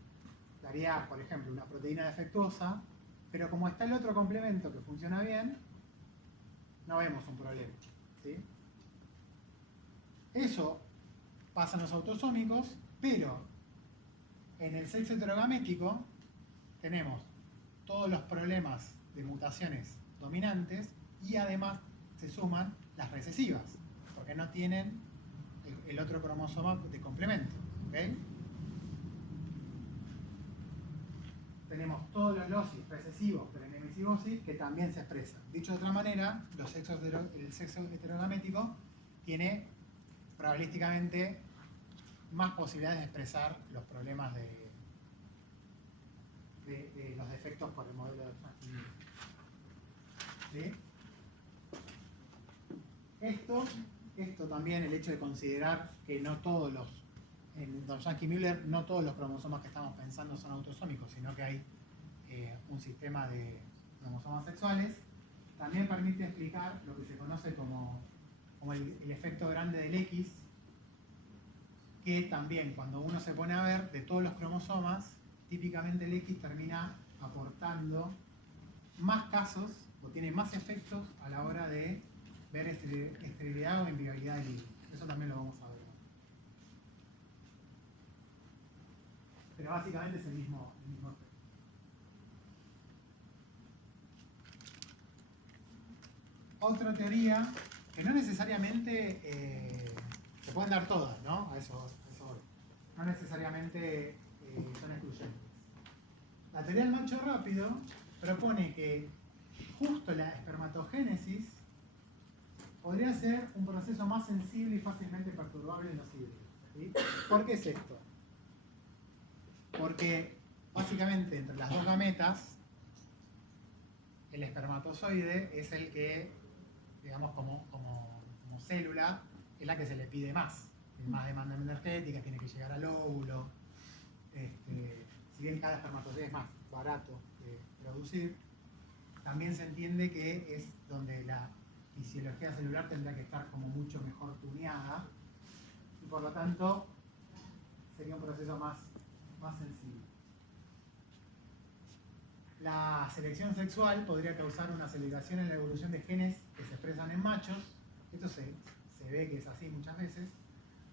daría, por ejemplo, una proteína defectuosa, pero como está el otro complemento que funciona bien, no vemos un problema. ¿Sí? Eso pasa en los autosómicos, pero en el sexo heterogamético tenemos todos los problemas de mutaciones dominantes y además se suman las recesivas, porque no tienen el otro cromosoma de complemento. ¿Okay? Tenemos todos los losis recesivos de la nemesivosis que también se expresan. Dicho de otra manera, el sexo heterogamético tiene probabilísticamente más posibilidades de expresar los problemas de los defectos por el modelo de Franklin. ¿Sí? Esto también, el hecho de considerar que no todos en Dobzhansky-Müller no todos los cromosomas que estamos pensando son autosómicos, sino que hay un sistema de cromosomas sexuales, también permite explicar lo que se conoce como el efecto grande del X, que también cuando uno se pone a ver de todos los cromosomas, típicamente el X termina aportando más casos o tiene más efectos a la hora de ver esterilidad o inviabilidad del híbrido. Eso también lo vamos a ver. Pero básicamente es el mismo efecto. Otra teoría que no necesariamente se pueden dar todas, ¿no? A eso voy. No necesariamente son excluyentes. La teoría del macho rápido propone que justo la espermatogénesis podría ser un proceso más sensible y fácilmente perturbable en los híbridos. ¿Sí? ¿Por qué es esto? Porque básicamente entre las dos gametas, el espermatozoide es el que, digamos, como célula, es la que se le pide más. Tiene más demanda energética, tiene que llegar al óvulo. Si bien cada espermatozoide es más barato de producir, también se entiende que es donde la fisiología celular tendrá que estar como mucho mejor tuneada y por lo tanto sería un proceso más sensible. La selección sexual podría causar una aceleración en la evolución de genes que se expresan en machos. Esto se ve que es así muchas veces,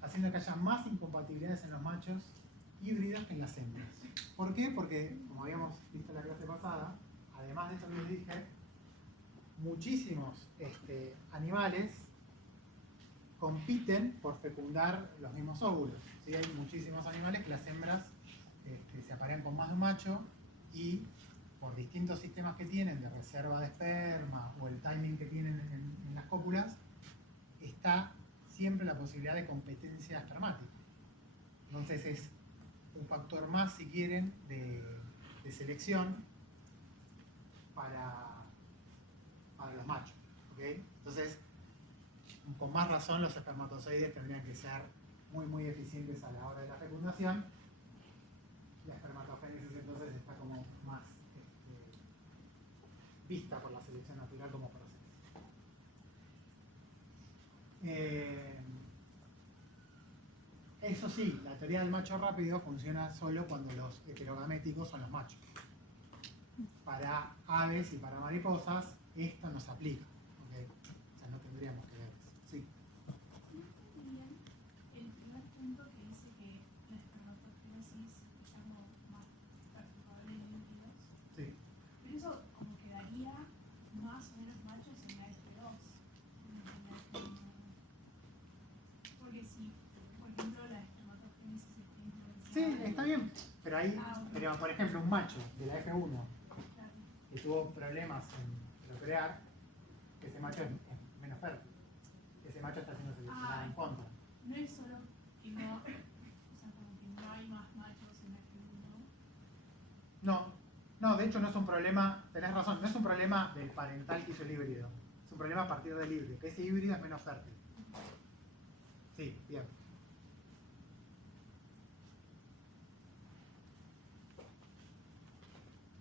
haciendo que haya más incompatibilidades en los machos híbridos que en las hembras. ¿Por qué? Porque, como habíamos visto en la clase pasada, además de esto que les dije, muchísimos animales compiten por fecundar los mismos óvulos. ¿Sí? Hay muchísimos animales que las hembras se aparean con más de un macho y por distintos sistemas que tienen de reserva de esperma o el timing que tienen en las cópulas, está siempre la posibilidad de competencia espermática. Entonces es un factor más, si quieren, de selección para los machos. ¿Okay? Entonces, con más razón los espermatozoides tendrían que ser muy eficientes a la hora de la fecundación. La espermatogénesis entonces está como más vista por la selección natural como proceso. Eso sí, la teoría del macho rápido funciona solo cuando los heterogaméticos son los machos. Para aves y para mariposas esto no se aplica. ¿Okay? O sea, no tendríamos que ver eso. Sí. El primer punto que dice que la espermatogénesis está como más perturbable en híbridos. Sí. Pero eso como que daría más o menos machos en la F2. Porque si, por ejemplo, la espermatogénesis está influenciada. Sí, está bien. Pero ahí, pero por ejemplo, un macho de la F1 que tuvo problemas en procrear, ese macho es menos fértil. Ese macho está siendo seleccionado en contra. No es solo que no, o sea, como que no hay más machos en la F1. No, de hecho no es un problema, tenés razón, no es un problema del parental que hizo el híbrido, es un problema a partir del híbrido, que ese híbrido es menos fértil. Sí, bien.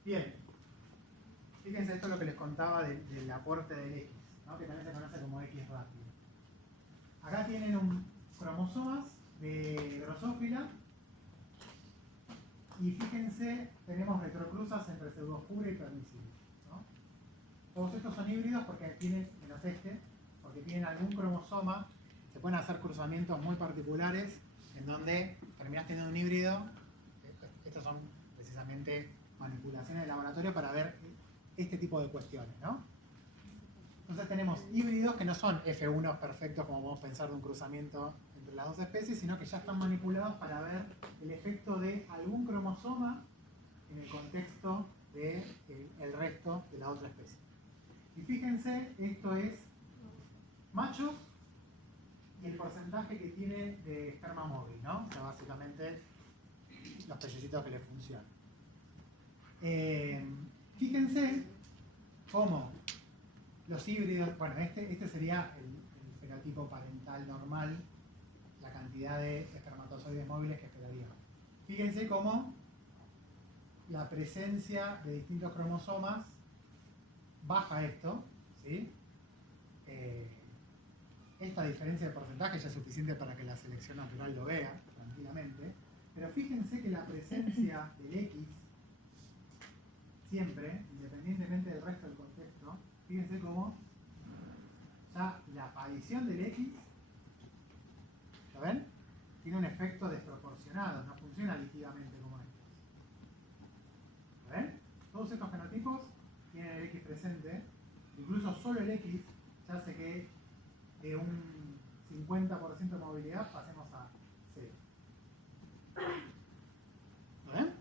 Bien. Fíjense, esto es lo que les contaba del aporte del X, ¿no? Que también se conoce como X rápido. Acá tienen un cromosomas de Drosophila y fíjense, tenemos retrocruzas entre pseudoscura y permisible, ¿no? Todos estos son híbridos porque tienen, menos este, porque tienen algún cromosoma, se pueden hacer cruzamientos muy particulares en donde terminas teniendo un híbrido. Estos son precisamente manipulaciones de laboratorio para ver este tipo de cuestiones, ¿no? Entonces tenemos híbridos que no son F1 perfectos como podemos pensar de un cruzamiento entre las dos especies, sino que ya están manipulados para ver el efecto de algún cromosoma en el contexto del resto de la otra especie. Y fíjense, esto es machos y el porcentaje que tiene de esperma móvil, ¿no? O sea, básicamente los pellecitos que le funcionan. Fíjense cómo los híbridos, bueno, este sería el fenotipo parental normal, la cantidad de espermatozoides móviles que esperaríamos. Fíjense cómo la presencia de distintos cromosomas baja esto, ¿sí? Esta diferencia de porcentaje ya es suficiente para que la selección natural lo vea tranquilamente, pero fíjense que la presencia del X siempre, independientemente del resto del contexto, fíjense cómo ya la aparición del X, ¿lo ven? Tiene un efecto desproporcionado, no funciona líquidamente como estos. ¿Lo ven? Todos estos fenotipos tienen el X presente, incluso solo el X ya hace que de un 50% de movilidad pasemos a 0. ¿Lo ven?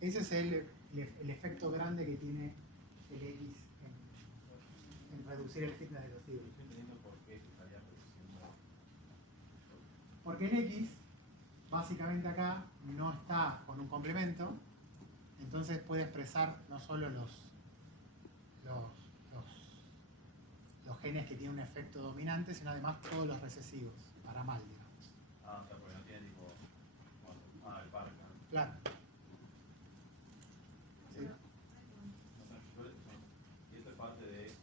Ese es el efecto grande que tiene el X en reducir el fitness de los híbridos. Estoy entendiendo por qué se estaría reduciendo. Porque el X, básicamente acá, no está con un complemento, entonces puede expresar no solo los genes que tienen un efecto dominante, sino además todos los recesivos, para mal, digamos. Ah, o sea, porque no tiene tipo. El parca. Claro. Sí. ¿Y esto es parte de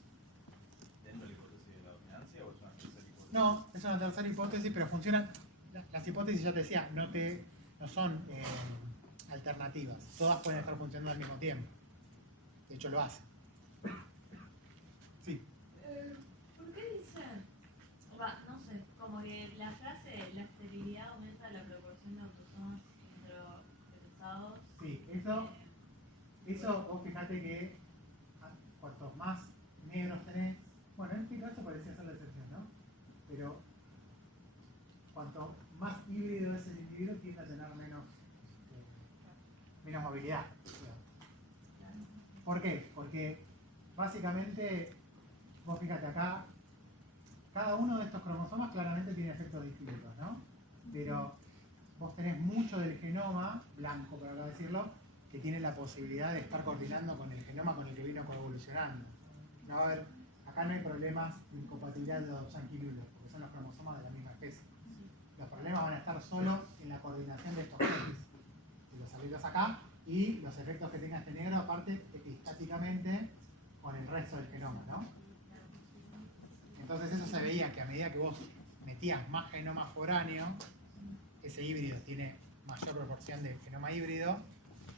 dentro de la hipótesis de la dominancia o es una tercera hipótesis? No, es una tercera hipótesis, pero funcionan. Las hipótesis, ya te decía, no son alternativas. Todas pueden estar funcionando al mismo tiempo. De hecho, lo hacen. Sí. ¿Por qué dicen? No sé, como que la frase, la esterilidad aumenta la proporción de autosomas interesados. Sí, eso vos fíjate que cuantos más negros tenés, bueno, en este caso parecía ser la excepción, ¿no? Pero cuanto más híbrido es el individuo, tiende a tener menos movilidad. ¿Por qué? Porque básicamente, vos fíjate acá, cada uno de estos cromosomas claramente tiene efectos distintos, ¿no? Pero vos tenés mucho del genoma, blanco por ahora decirlo, que tiene la posibilidad de estar coordinando con el genoma con el que vino coevolucionando. No va a haber, acá no hay problemas de incompatibilidad de los anquilulos, porque son los cromosomas de la misma especie. Los problemas van a estar solo en la coordinación de estos genes, de los alelos acá, y los efectos que tenga este negro, aparte, epistáticamente con el resto del genoma, ¿no? Entonces eso se veía que a medida que vos metías más genoma foráneo, ese híbrido tiene mayor proporción de genoma híbrido,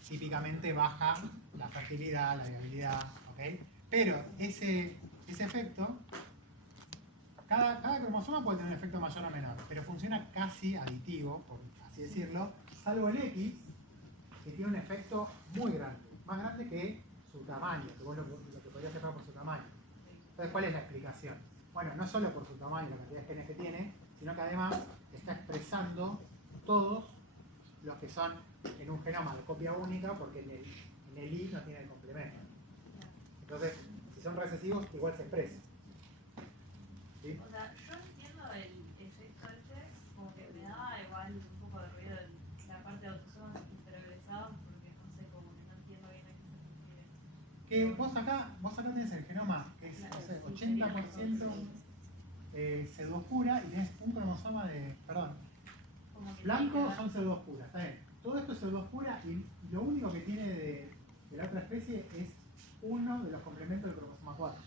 típicamente baja la fertilidad, la viabilidad, ¿ok? Pero ese efecto, cada cromosoma puede tener un efecto mayor o menor, pero funciona casi aditivo, por así decirlo, salvo el X, que tiene un efecto muy grande, más grande que su tamaño, que vos lo que podrías esperar por su tamaño. Entonces, ¿cuál es la explicación? Bueno, no solo por su tamaño, la cantidad de genes que tiene, sino que además está expresando todos los que son en un genoma de copia única, porque en el I no tiene el complemento. Entonces, si son recesivos, igual se expresa. ¿Sí? O sea, yo entiendo el efecto este, como que me daba igual un poco de ruido en la parte de autosomas hiperagresados, porque no sé, como que no entiendo bien a qué se refiere. Que vos acá tenés el genoma, que es no sé, 80% pseudooscura, y tenés un cromosoma de, Como que blanco tiene- son pseudooscuras, está bien. Todo esto es pseudooscura y lo único que tiene de la otra especie es uno de los complementos del cromosoma 4.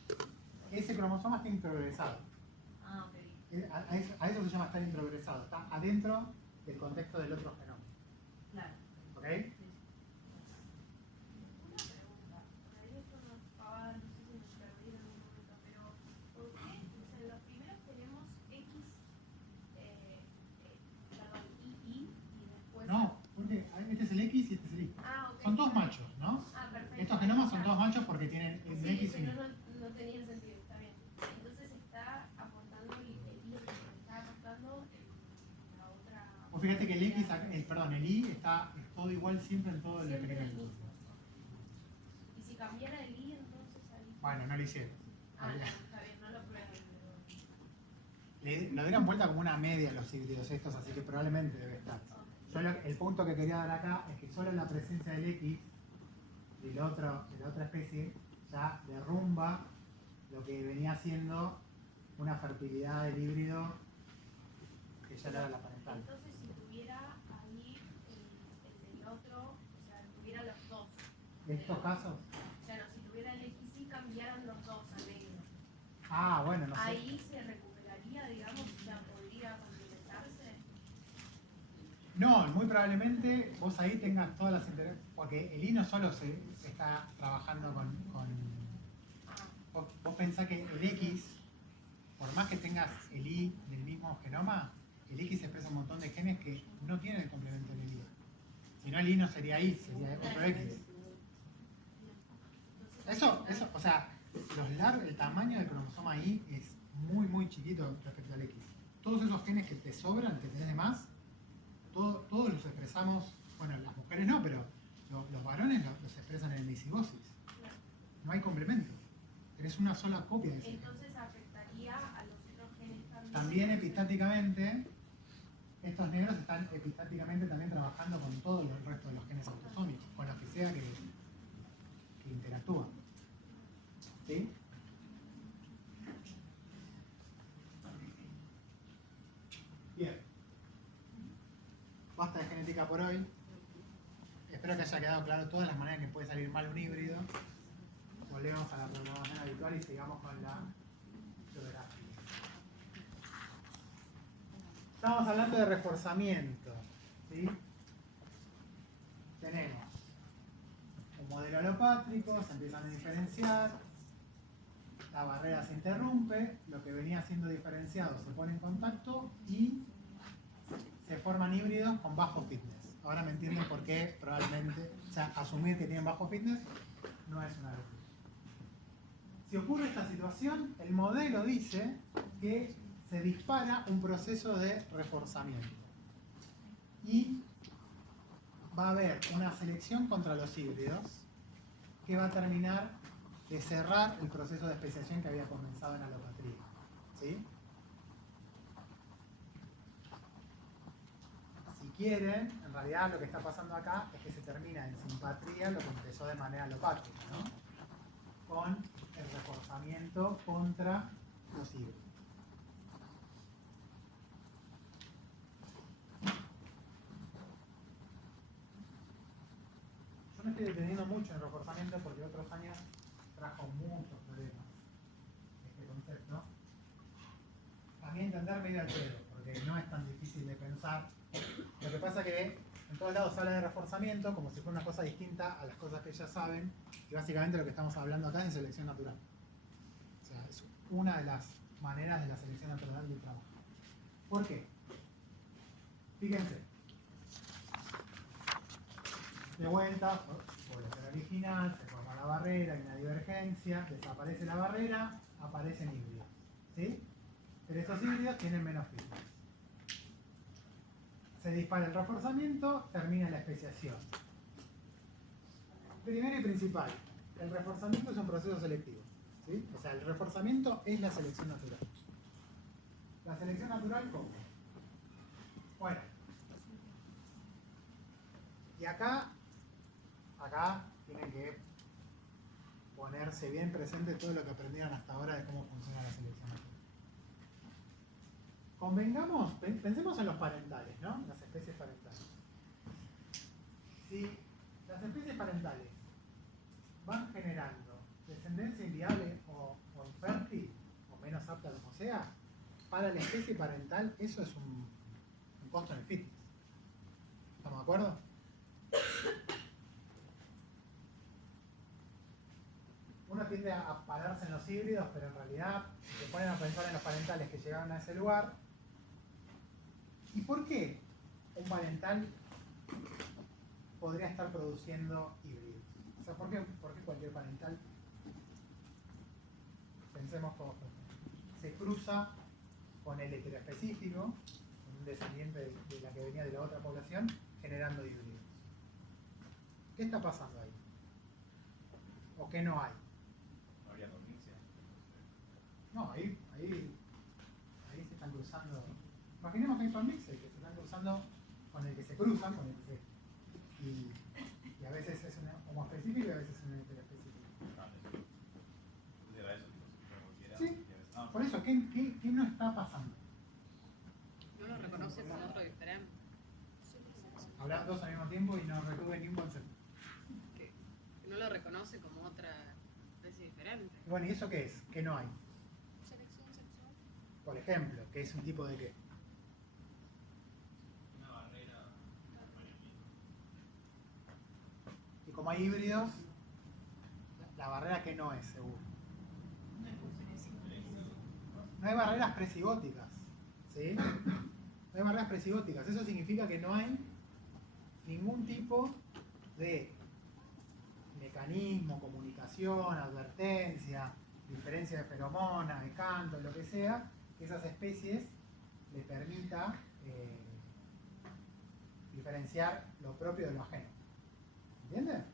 Ese cromosoma está introgresado. Ah, ok. A eso se llama estar introgresado. Está adentro del contexto del otro genoma. Claro. ¿Ok? Sí. Una pregunta, por ahí eso nos va, no sé si nos perdí en algún momento, pero ¿por qué? O sea, en los primeros tenemos X, perdón, II y después... No, porque este es el X y este es el Y. Ah, ok. Son dos machos, ¿no? Ah, perfecto. Estos genomas son dos machos porque tienen el Sí, X y si el no, Y. no tenía sentido, está bien. Entonces está aportando el I, está aportando la otra... O fíjate que el X, el Y es todo igual siempre en todo el Siempre el experimento. mismo. Y si cambiara el I, entonces ahí... Bueno, no lo hicieron. Ah, no, está bien, no lo prueben. Lo dieron vuelta como una media los híbridos estos, así que probablemente debe estar. Yo el punto que quería dar acá es que solo la presencia del X de la otra especie ya derrumba lo que venía siendo una fertilidad del híbrido que ya era la parental. Entonces, si tuviera ahí el del otro, o sea, tuviera los dos. ¿Estos casos? O sea, no, si tuviera el X y cambiaran los dos a negro. Ah, bueno, no sé. Ahí se recuperaría, digamos, o sea, podría complementarse. No, muy probablemente vos ahí tengas todas las interacciones, porque el I no solo se está trabajando con vos pensás que el X, por más que tengas el I del mismo genoma, el X expresa un montón de genes que no tienen el complemento del I. Si no, el I no sería I, sería otro X. Eso, o sea, el tamaño del cromosoma I es muy, muy chiquito respecto al X. Todos esos genes que te sobran, que tenés de más, todos los expresamos, bueno, las mujeres no, pero los varones los expresan en discigosis. No hay complemento. Tenés una sola copia de ese gen. Entonces afectaría a los otros genes también. También epistáticamente, estos negros están epistáticamente también trabajando con todo el resto de los genes autosómicos, con los que sea que interactúan. ¿Sí? Bien. Basta de genética por hoy. Espero que haya quedado claro todas las maneras que puede salir mal un híbrido. Volvemos a la programación habitual y sigamos con la geografía. Estamos hablando de reforzamiento. ¿Sí? Tenemos un modelo alopátrico, se empiezan a diferenciar, la barrera se interrumpe, lo que venía siendo diferenciado se pone en contacto y se forman híbridos con bajo fitness. Ahora me entienden por qué probablemente, o sea, asumir que tienen bajo fitness no es una locura. Si ocurre esta situación, el modelo dice que se dispara un proceso de reforzamiento y va a haber una selección contra los híbridos que va a terminar de cerrar el proceso de especiación que había comenzado en alopatría. ¿Sí? Si quieren, en realidad lo que está pasando acá es que se termina en simpatría lo que empezó de manera alopátrica, ¿no? Con el reforzamiento contra los híbridos. Yo me estoy deteniendo mucho en el reforzamiento porque otros años trajo muchos problemas este concepto. También entenderme ir al pedo, porque no es tan difícil de pensar. Lo que pasa es que en todos lados se habla de reforzamiento como si fuera una cosa distinta a las cosas que ya saben, y básicamente lo que estamos hablando acá es de selección natural. O sea, es una de las maneras de la selección natural del trabajo. ¿Por qué? Fíjense. De vuelta, población original, se forma la barrera, hay una divergencia, desaparece la barrera, aparecen híbridos. ¿Sí? Pero estos híbridos tienen menos fitness. Se dispara el reforzamiento, termina la especiación. Primero y principal, el reforzamiento es un proceso selectivo. ¿Sí? O sea, el reforzamiento es la selección natural. ¿La selección natural cómo? Bueno. Y acá tienen que ponerse bien presente todo lo que aprendieron hasta ahora de cómo funciona la selección natural. Convengamos, pensemos en los parentales, ¿no? Las especies parentales. Si las especies parentales van generando descendencia inviable o infértil, o menos apta como sea, para la especie parental eso es un costo en el fitness. ¿Estamos de acuerdo? Uno tiende a pararse en los híbridos, pero en realidad si se ponen a pensar en los parentales que llegaron a ese lugar. ¿Y por qué un parental podría estar produciendo híbridos? O sea, ¿por qué cualquier parental, pensemos todos juntos, se cruza con el heteroespecífico, con un descendiente de la que venía de la otra población, generando híbridos? ¿Qué está pasando ahí? ¿O qué no hay? No habría convicción. No, ahí se están cruzando. Imaginemos que hay panmixes que se están cruzando con el que se cruzan, con el que se. Y a veces es un homoespecífico y a veces es un heteroespecífico. Sí, por eso, ¿qué no está pasando? No lo reconoce como otro diferente. Hablar dos al mismo tiempo y no retuve ni un concepto. Que no lo reconoce como otra especie diferente. Y bueno, ¿y eso qué es? ¿Qué no hay? Selección sexual. Por ejemplo, ¿qué es un tipo de qué? Una barrera. Y como hay híbridos, la barrera que no es seguro. No hay barreras presigóticas, ¿sí? No hay barreras presigóticas. Eso significa que no hay ningún tipo de mecanismo, comunicación, advertencia, diferencia de feromonas, de canto, lo que sea, que esas especies les permita diferenciar lo propio de lo ajeno. ¿Entiendes?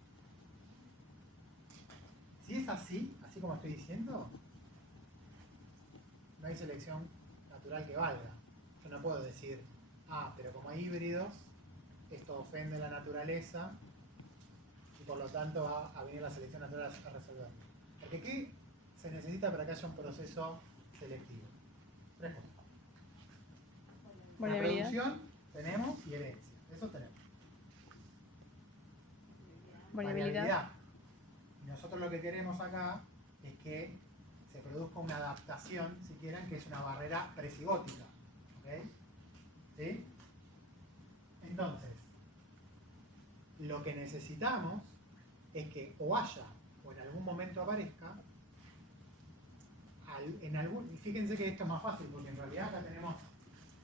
Si es así como estoy diciendo, no hay selección natural que valga. Yo no puedo decir, pero como hay híbridos, esto ofende la naturaleza y por lo tanto va a venir la selección natural a resolverlo. Porque ¿qué se necesita para que haya un proceso selectivo? Tres cosas. La producción tenemos y herencia. Eso tenemos. Variabilidad. Y nosotros lo que queremos acá es que se produzca una adaptación, si quieren, que es una barrera presigótica. ¿Ok? ¿Sí? Entonces, lo que necesitamos es que o haya o en algún momento aparezca y fíjense que esto es más fácil porque en realidad acá tenemos,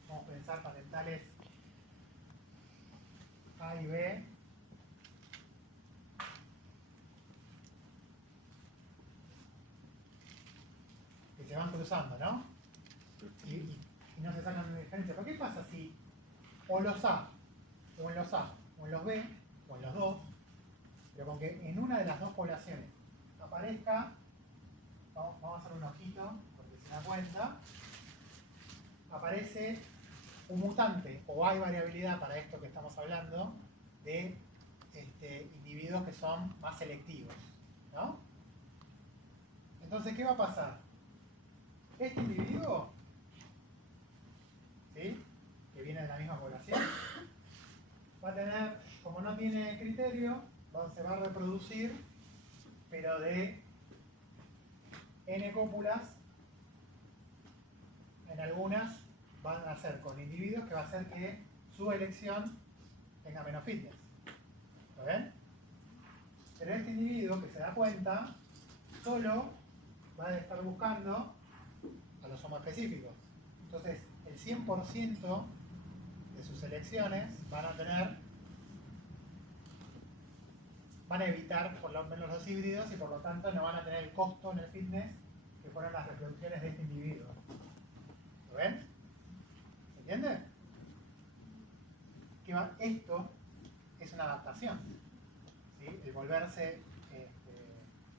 vamos a pensar parentales A y B que se van cruzando, ¿no? Y no se sacan una diferencia. ¿Por qué pasa si o los A, o en los A, o en los B, o en los dos, pero con que en una de las dos poblaciones aparezca, vamos a hacer un ojito, porque se da cuenta, aparece un mutante, o hay variabilidad para esto que estamos hablando, de individuos que son más selectivos, ¿no? Entonces, ¿qué va a pasar? Este individuo, ¿sí?, que viene de la misma población, va a tener, como no tiene criterio, se va a reproducir, pero de n cópulas, en algunas van a ser con individuos que va a hacer que su elección tenga menos fitness. ¿Lo ven? Pero este individuo que se da cuenta, solo va a estar buscando a los homoespecíficos. Entonces, el 100% de sus elecciones van a evitar por lo menos los híbridos y por lo tanto no van a tener el costo en el fitness que fueron las reproducciones de este individuo. ¿Lo ven? ¿Se entiende? Esto es una adaptación. ¿Sí? El volverse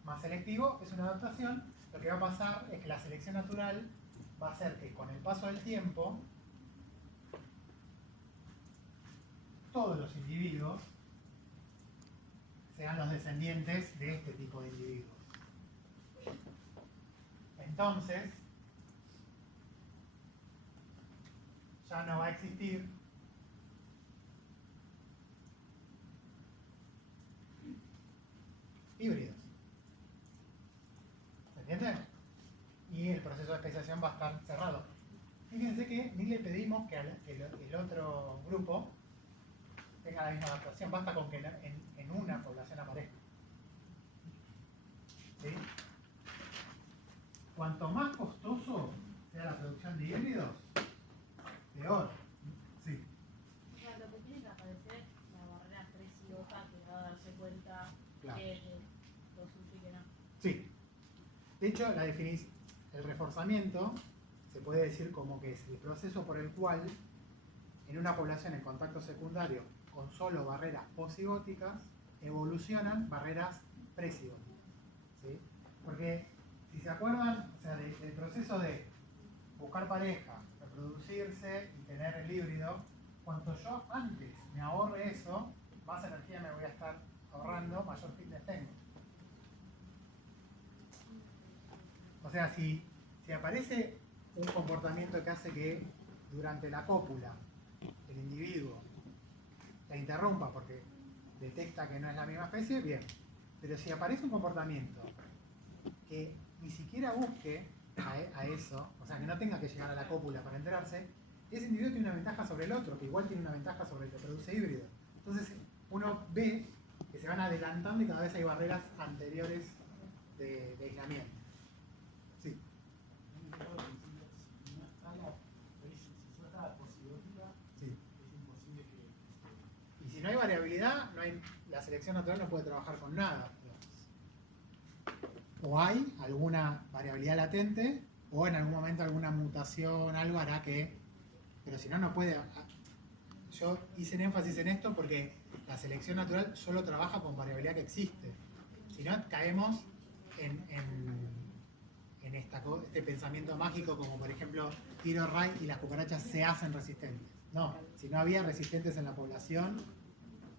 más selectivo es una adaptación. Lo que va a pasar es que la selección natural va a hacer que con el paso del tiempo todos los individuos sean los descendientes de este tipo de individuos. Entonces, ya no va a existir híbridos. adaptación va a estar cerrado. Fíjense que ni le pedimos que el otro grupo tenga la misma adaptación, basta con que en una población aparezca. ¿Sí? Cuanto más costoso sea la producción de híbridos, peor. Sí. O sea, lo que tiene que aparecer la barrera precio-OTA que va a darse cuenta Claro. que lo suyo y que no. Sí. De hecho, el reforzamiento se puede decir como que es el proceso por el cual en una población en contacto secundario con solo barreras posigóticas evolucionan barreras presigóticas. ¿Sí? Porque si se acuerdan, o sea, del proceso de buscar pareja, reproducirse y tener el híbrido, cuanto yo antes me ahorre eso, más energía me voy a estar ahorrando, mayor fitness tengo. O sea, si aparece un comportamiento que hace que durante la cópula el individuo la interrumpa porque detecta que no es la misma especie, bien. Pero si aparece un comportamiento que ni siquiera busque a eso, o sea, que no tenga que llegar a la cópula para enterarse, ese individuo tiene una ventaja sobre el otro, que igual tiene una ventaja sobre el que produce híbrido. Entonces, uno ve que se van adelantando y cada vez hay barreras anteriores de aislamiento. Sí. Si no está la posigótica, Sí. es imposible que... Y si no hay variabilidad, la selección natural no puede trabajar con nada. O hay alguna variabilidad latente, o en algún momento alguna mutación, algo hará que... Pero si no, no puede... Yo hice en énfasis en esto porque la selección natural solo trabaja con variabilidad que existe. Si no, caemos en este pensamiento mágico como por ejemplo tiro ray y las cucarachas se hacen resistentes. No, si no había resistentes en la población,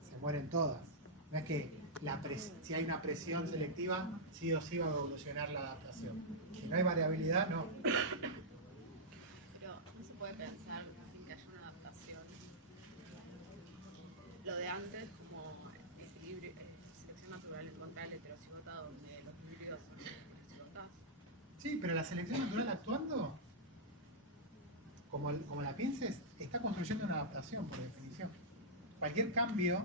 se mueren todas. No es que si hay una presión selectiva, sí o sí va a evolucionar la adaptación. Si no hay variabilidad, no. Pero no se puede pensar sin que haya una adaptación. Lo de antes, como equilibrio, selección natural en contra del heterocigota, donde los híbridos son heterocigotas. Sí, pero la selección natural actuando, como la pienses, está construyendo una adaptación por definición. Cualquier cambio...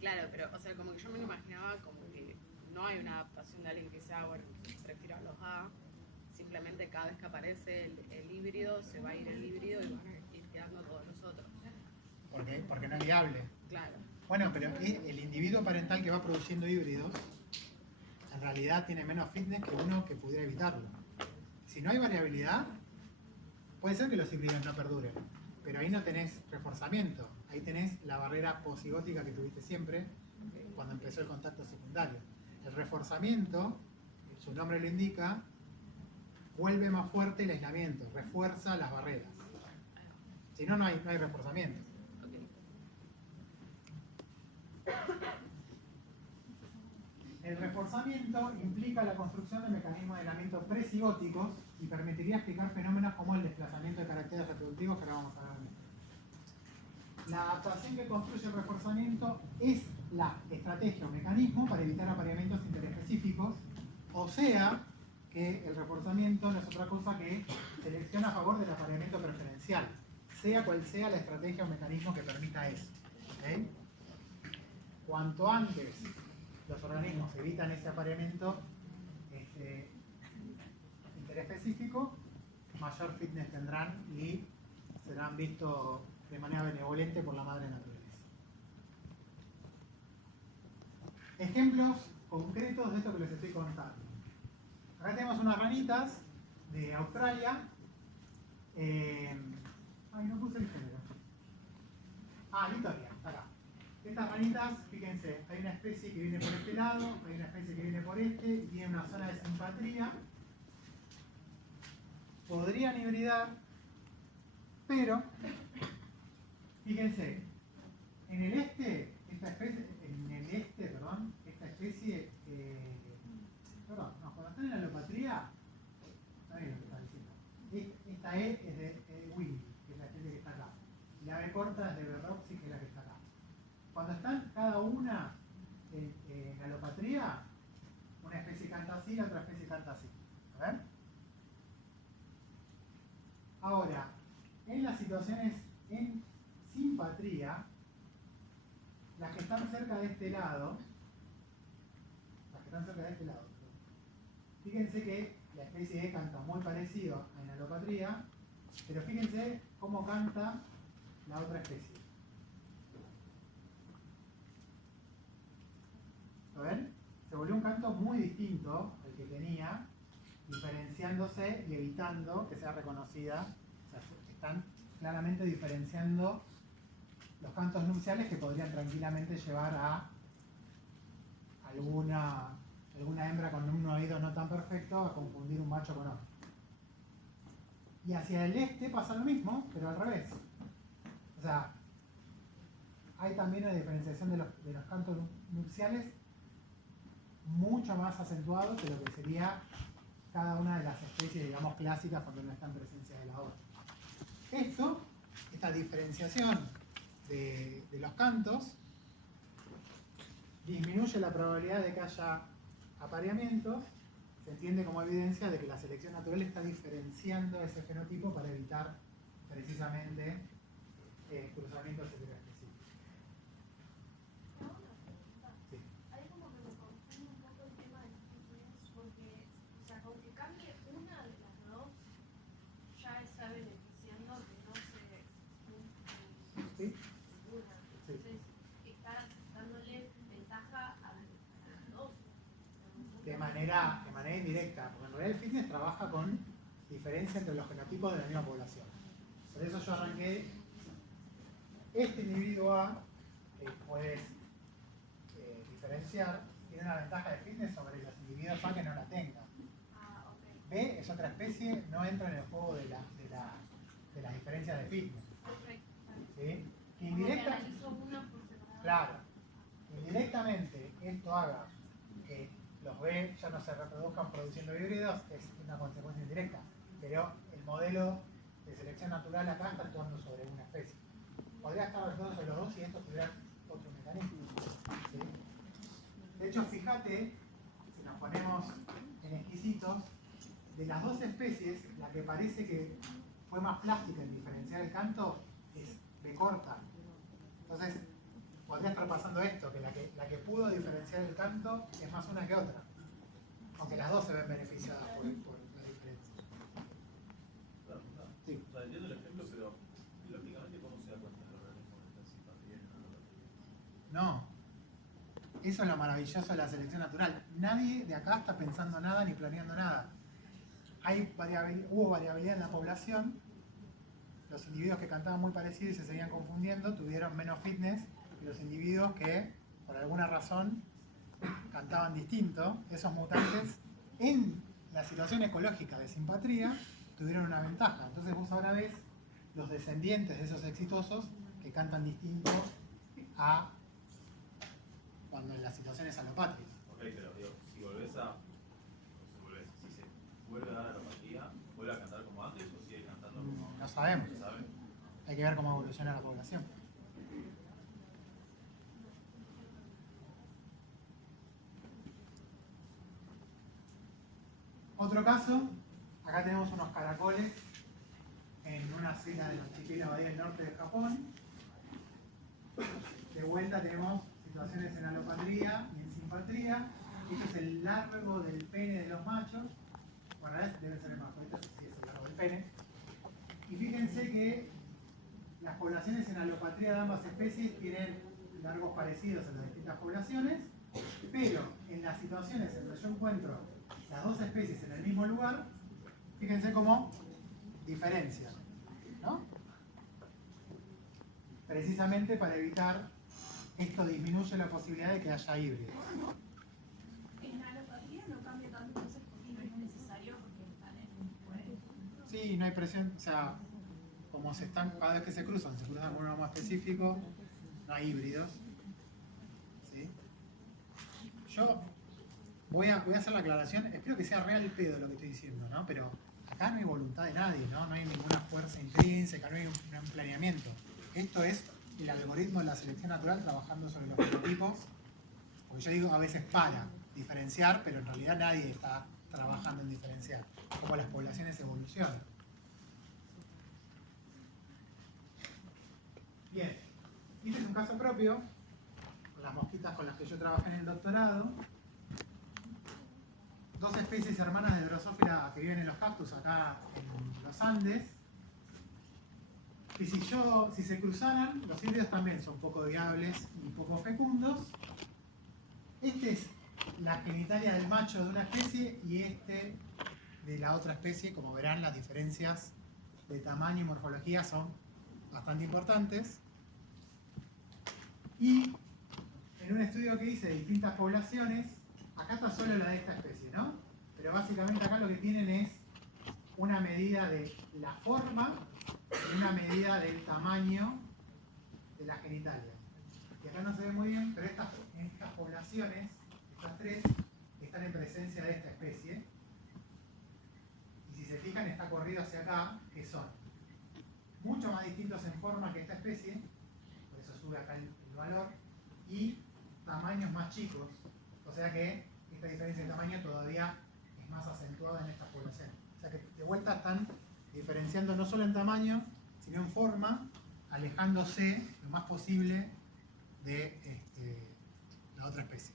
Claro, pero, o sea, como que yo me lo imaginaba como que no hay una adaptación de alguien que sea, bueno, prefiero a los A, simplemente cada vez que aparece el híbrido, se va a ir el híbrido y van a ir quedando todos los otros. Porque no es viable. Claro. Bueno, pero el individuo parental que va produciendo híbridos, en realidad tiene menos fitness que uno que pudiera evitarlo. Si no hay variabilidad, puede ser que los híbridos no perduren, pero ahí no tenés reforzamiento. Ahí tenés la barrera posigótica que tuviste siempre cuando empezó el contacto secundario. El reforzamiento, su nombre lo indica, vuelve más fuerte el aislamiento, refuerza las barreras. Si no, no hay reforzamiento. El reforzamiento implica la construcción de mecanismos de aislamiento presigóticos y permitiría explicar fenómenos como el desplazamiento de caracteres reproductivos que ahora vamos a ver. La adaptación que construye el reforzamiento es la estrategia o mecanismo para evitar apareamientos interespecíficos, o sea, que el reforzamiento no es otra cosa que selección a favor del apareamiento preferencial, sea cual sea la estrategia o mecanismo que permita eso. ¿Okay? Cuanto antes los organismos evitan ese apareamiento interespecífico, mayor fitness tendrán y serán vistos de manera benevolente por la madre naturaleza. Ejemplos concretos de esto que les estoy contando. Acá tenemos unas ranitas de Australia. Ay, no puse el género. Litoria, acá. Estas ranitas, fíjense, hay una especie que viene por este lado, hay una especie que viene por este, y tiene una zona de simpatría. Podrían hibridar, pero, fíjense, en el este, esta especie, cuando están en la alopatría, está bien lo que está diciendo. Esta E es de Willy, que es la especie que está acá. Y la B corta es de Berroxi, que es la que está acá. Cuando están cada una en la alopatría, una especie canta así, la otra especie canta así. A ver. Ahora, en las situaciones en simpatría, las que están cerca de este lado, fíjense que la especie E canta muy parecido a enalopatría, pero fíjense cómo canta la otra especie. ¿Lo ven? Se volvió un canto muy distinto al que tenía, diferenciándose y evitando que sea reconocida. O sea, están claramente diferenciando los cantos nupciales que podrían tranquilamente llevar a alguna hembra con un oído no tan perfecto a confundir un macho con otro. Y hacia el este pasa lo mismo, pero al revés. O sea, hay también una diferenciación de los cantos nupciales mucho más acentuados de lo que sería cada una de las especies, digamos, clásicas cuando no está en presencia de la otra. Esta diferenciación de los cantos disminuye la probabilidad de que haya apareamientos. Se entiende como evidencia de que la selección natural está diferenciando ese fenotipo para evitar precisamente cruzamientos heteroespecíficos. Te hago una pregunta. Sí. Hay como que me confunde un poco el tema de fitness porque, o sea, con que cambie una de las dos, ya está beneficiando que no se ¿Sí? una. Entonces, estar dándole ventaja a las dos. De manera indirecta, porque en realidad el fitness trabaja con diferencia entre los genotipos de la misma población. Por eso yo arranqué este individuo A, que puedes diferenciar, tiene una ventaja de fitness sobre los individuos A que no la tengan. Ah, ok. B es otra especie, no entra en el juego de las diferencias de fitness. Perfecto. ¿Sí? Que Como que indirecta, analizo una por separado. claro, indirectamente esto haga que los B ya no se reproduzcan produciendo híbridos, es una consecuencia indirecta. Pero el modelo de selección natural acá está actuando sobre una especie. Podría estar actuando sobre los dos si esto tuviera otro mecanismo. ¿Sí? De hecho, fíjate, si nos ponemos en exquisitos, de las dos especies, la que parece que fue más plástica en diferenciar el canto es B corta. Entonces, podría estar pasando esto, que la que pudo diferenciar el canto es más una que otra. Aunque las dos se ven beneficiadas por la diferencia. Sí. O sea, entiendo el ejemplo, pero lógicamente, ¿cómo se da cuenta de los organismos que están simpatía y no? No. Eso es lo maravilloso de la selección natural. Nadie de acá está pensando nada ni planeando nada. Hubo variabilidad en la población. Los individuos que cantaban muy parecido y se seguían confundiendo tuvieron menos fitness que los individuos que, por alguna razón, cantaban distinto. Esos mutantes, en la situación ecológica de simpatría, tuvieron una ventaja. Entonces vos ahora ves los descendientes de esos exitosos que cantan distinto a cuando en las situaciones alopátricas. Ok, pero digo, si se vuelve a dar alopatía, ¿vuelve a cantar como antes o sigue cantando como No sabemos. ¿Se sabe? Hay que ver cómo evoluciona la población. Otro caso, acá tenemos unos caracoles en una isla del archipiélago del norte de Japón. De vuelta tenemos situaciones en alopatría y en simpatría. Este es el largo del pene de los machos. Bueno, debe ser el macho, este sí es el largo del pene. Y fíjense que las poblaciones en alopatría de ambas especies tienen largos parecidos en las distintas poblaciones, pero en las situaciones en donde yo encuentro las dos especies en el mismo lugar, fíjense cómo diferencian, ¿no? Precisamente para evitar esto disminuye la posibilidad de que haya híbridos. En la alopatría no cambia tanto entonces porque no es necesario porque están en un pueblo. Sí, no hay presión, o sea, como cada vez que se cruzan con un homo específico, no hay híbridos. ¿Sí? Yo voy a hacer la aclaración, espero que sea real el pedo lo que estoy diciendo, ¿no? Pero acá no hay voluntad de nadie, ¿no? No hay ninguna fuerza intrínseca, no hay un planeamiento. Esto es el algoritmo de la selección natural trabajando sobre los fenotipos, porque yo digo a veces para diferenciar, pero en realidad nadie está trabajando en diferenciar, como las poblaciones evolucionan. un caso propio, con las mosquitas con las que yo trabajé en el doctorado. Dos especies hermanas de Drosophila que viven en los cactus acá en los Andes. Y si se cruzaran, los híbridos también son poco viables y poco fecundos. Este es la genitalia del macho de una especie y este de la otra especie. Como verán, las diferencias de tamaño y morfología son bastante importantes. Y en un estudio que hice de distintas poblaciones, acá está solo la de esta especie, ¿no? Pero básicamente acá lo que tienen es una medida de la forma y una medida del tamaño de la genitalia. Que acá no se ve muy bien, pero en estas poblaciones, estas tres, están en presencia de esta especie. Y si se fijan, está corrido hacia acá, que son mucho más distintos en forma que esta especie, por eso sube acá el valor, y tamaños más chicos. O sea que esta diferencia de tamaño todavía es más acentuada en estas poblaciones. O sea que de vuelta están diferenciando no solo en tamaño, sino en forma, alejándose lo más posible de la otra especie.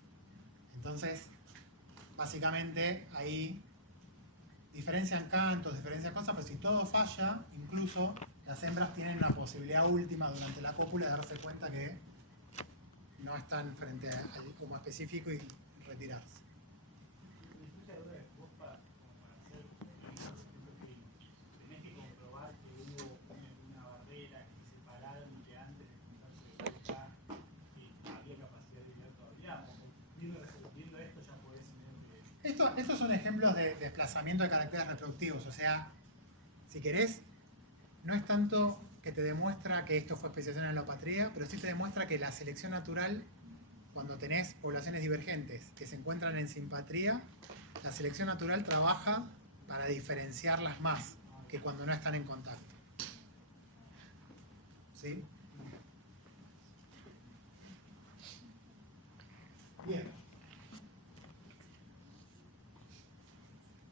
Entonces, básicamente ahí diferencian cantos, diferencian cosas, pero si todo falla, incluso las hembras tienen una posibilidad última durante la cópula de darse cuenta que no están frente al como específico y retirarse. Tenés que comprobar que hubo una barrera que separaron y que antes de juntarse ya había capacidad de vida todavía. Viendo esto ya podés entender que... Estos son ejemplos de desplazamiento de caracteres reproductivos. O sea, si querés, no es tanto que te demuestra que esto fue especiación en alopatría, pero sí te demuestra que la selección natural, cuando tenés poblaciones divergentes que se encuentran en simpatría, la selección natural trabaja para diferenciarlas más que cuando no están en contacto. ¿Sí? Bien.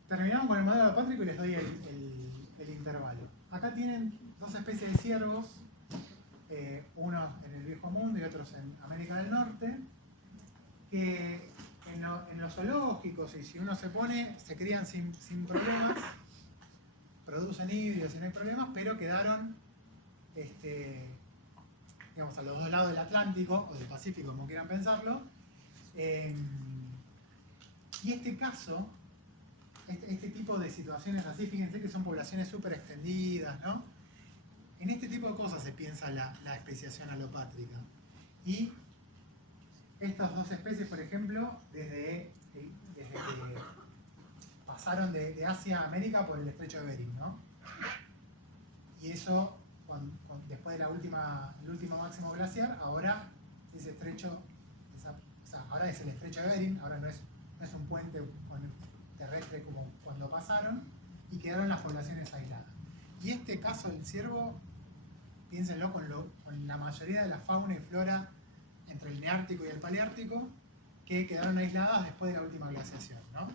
Terminamos con el modelo alopátrico y les doy el intervalo. Acá tienen dos especies de ciervos, unos en el Viejo Mundo y otros en América del Norte, que en los zoológicos, y si uno se pone, se crían sin problemas, producen híbridos y no hay problemas, pero quedaron digamos, a los dos lados del Atlántico, o del Pacífico, como quieran pensarlo. Y este caso, este tipo de situaciones así, fíjense que son poblaciones súper extendidas, ¿no? En este tipo de cosas se piensa la especiación alopátrica. Y estas dos especies, por ejemplo, desde que pasaron de Asia a América por el estrecho de Bering, ¿no? Y eso, después de el último máximo glaciar, ahora ese estrecho, ahora es el estrecho de Bering, ahora no es un puente terrestre como cuando pasaron, y quedaron las poblaciones aisladas. Y este caso del ciervo, piénsenlo con la mayoría de la fauna y flora entre el Neártico y el Paleártico, que quedaron aisladas después de la última glaciación, ¿no?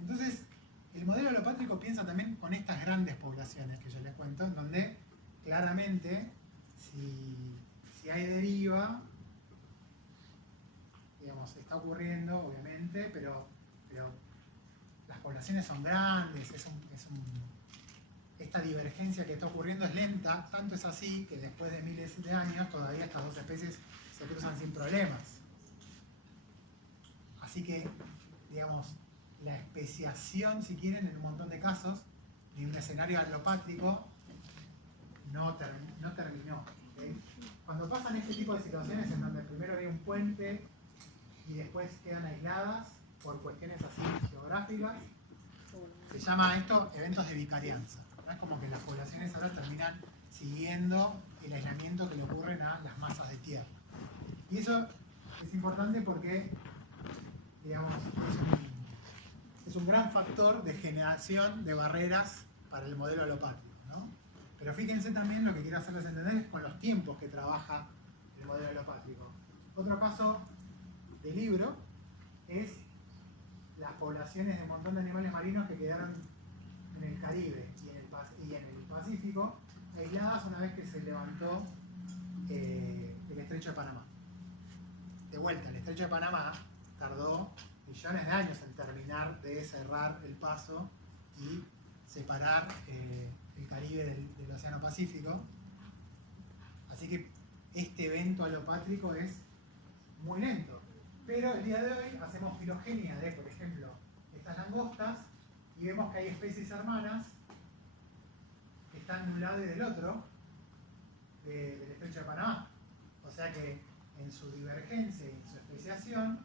Entonces, el modelo alopátrico piensa también con estas grandes poblaciones que yo les cuento, en donde claramente, si hay deriva, digamos, está ocurriendo, obviamente, pero las poblaciones son grandes, esta divergencia que está ocurriendo es lenta, tanto es así que después de miles de años todavía estas dos especies se cruzan sin problemas. Así que, digamos, la especiación, si quieren, en un montón de casos, de un escenario alopátrico no terminó. ¿Okay? Cuando pasan este tipo de situaciones en donde primero hay un puente y después quedan aisladas por cuestiones así geográficas, se llama esto eventos de vicarianza. ¿No? Es como que las poblaciones ahora terminan siguiendo el aislamiento que le ocurren a las masas de tierra. Y eso es importante porque, digamos, es un gran factor de generación de barreras para el modelo alopátrico, ¿no? Pero fíjense también, lo que quiero hacerles entender es con los tiempos que trabaja el modelo alopátrico. Otro caso de libro es las poblaciones de un montón de animales marinos que quedaron en el Caribe y en el Pacífico, aisladas una vez que se levantó el estrecho de Panamá. De vuelta, el estrecho de Panamá tardó millones de años en terminar de cerrar el paso y separar el Caribe del Océano Pacífico. Así que este evento alopátrico es muy lento. Pero el día de hoy hacemos filogenia de, por ejemplo, estas langostas y vemos que hay especies hermanas que están de un lado y del otro del estrecho de Panamá. O sea que en su divergencia y en su especiación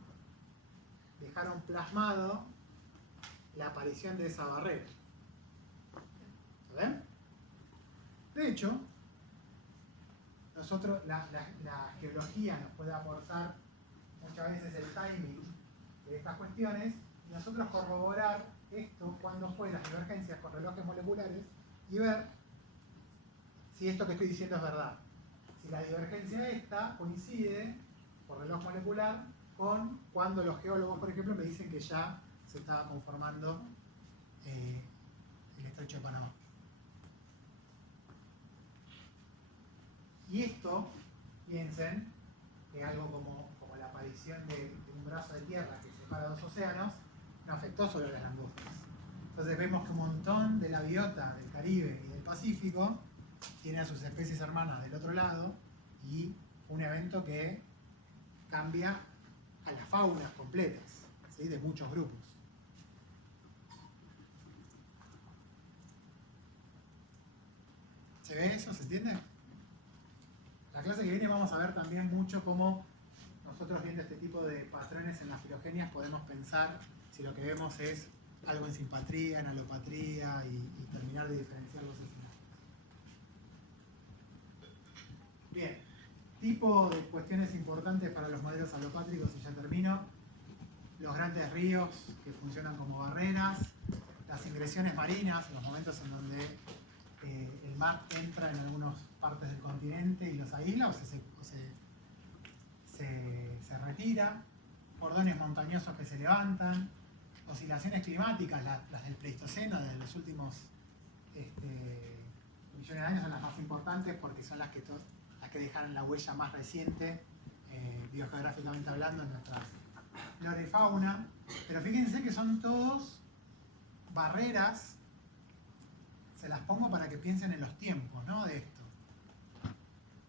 dejaron plasmado la aparición de esa barrera. ¿Ven? De hecho, nosotros, la geología nos puede aportar muchas veces el timing de estas cuestiones y nosotros corroborar esto cuando fue las divergencias con relojes moleculares y ver si esto que estoy diciendo es verdad. Si la divergencia esta coincide por reloj molecular con cuando los geólogos, por ejemplo, me dicen que ya se estaba conformando el estrecho de Panamá. Y esto, piensen, que algo como la aparición de un brazo de tierra que separa dos océanos, no afectó sobre las langostas. Entonces vemos que un montón de la biota del Caribe y del Pacífico tiene a sus especies hermanas del otro lado y un evento que cambia a las faunas completas, ¿sí? De muchos grupos. ¿Se ve eso? ¿Se entiende? La clase que viene vamos a ver también mucho cómo nosotros viendo este tipo de patrones en las filogenias podemos pensar si lo que vemos es algo en simpatría, en alopatría y terminar de diferenciar los escenarios. Bien, tipo de cuestiones importantes para los modelos alopátricos y ya termino. Los grandes ríos que funcionan como barreras, las ingresiones marinas, los momentos en donde el mar entra en algunas partes del continente y los aísla o se retira, cordones montañosos que se levantan, oscilaciones climáticas, las del Pleistoceno, de los últimos millones de años, son las más importantes porque son las que dejaron la huella más reciente, biogeográficamente hablando, en nuestra flora y fauna. Pero fíjense que son todos barreras, se las pongo para que piensen en los tiempos, ¿no? De esto.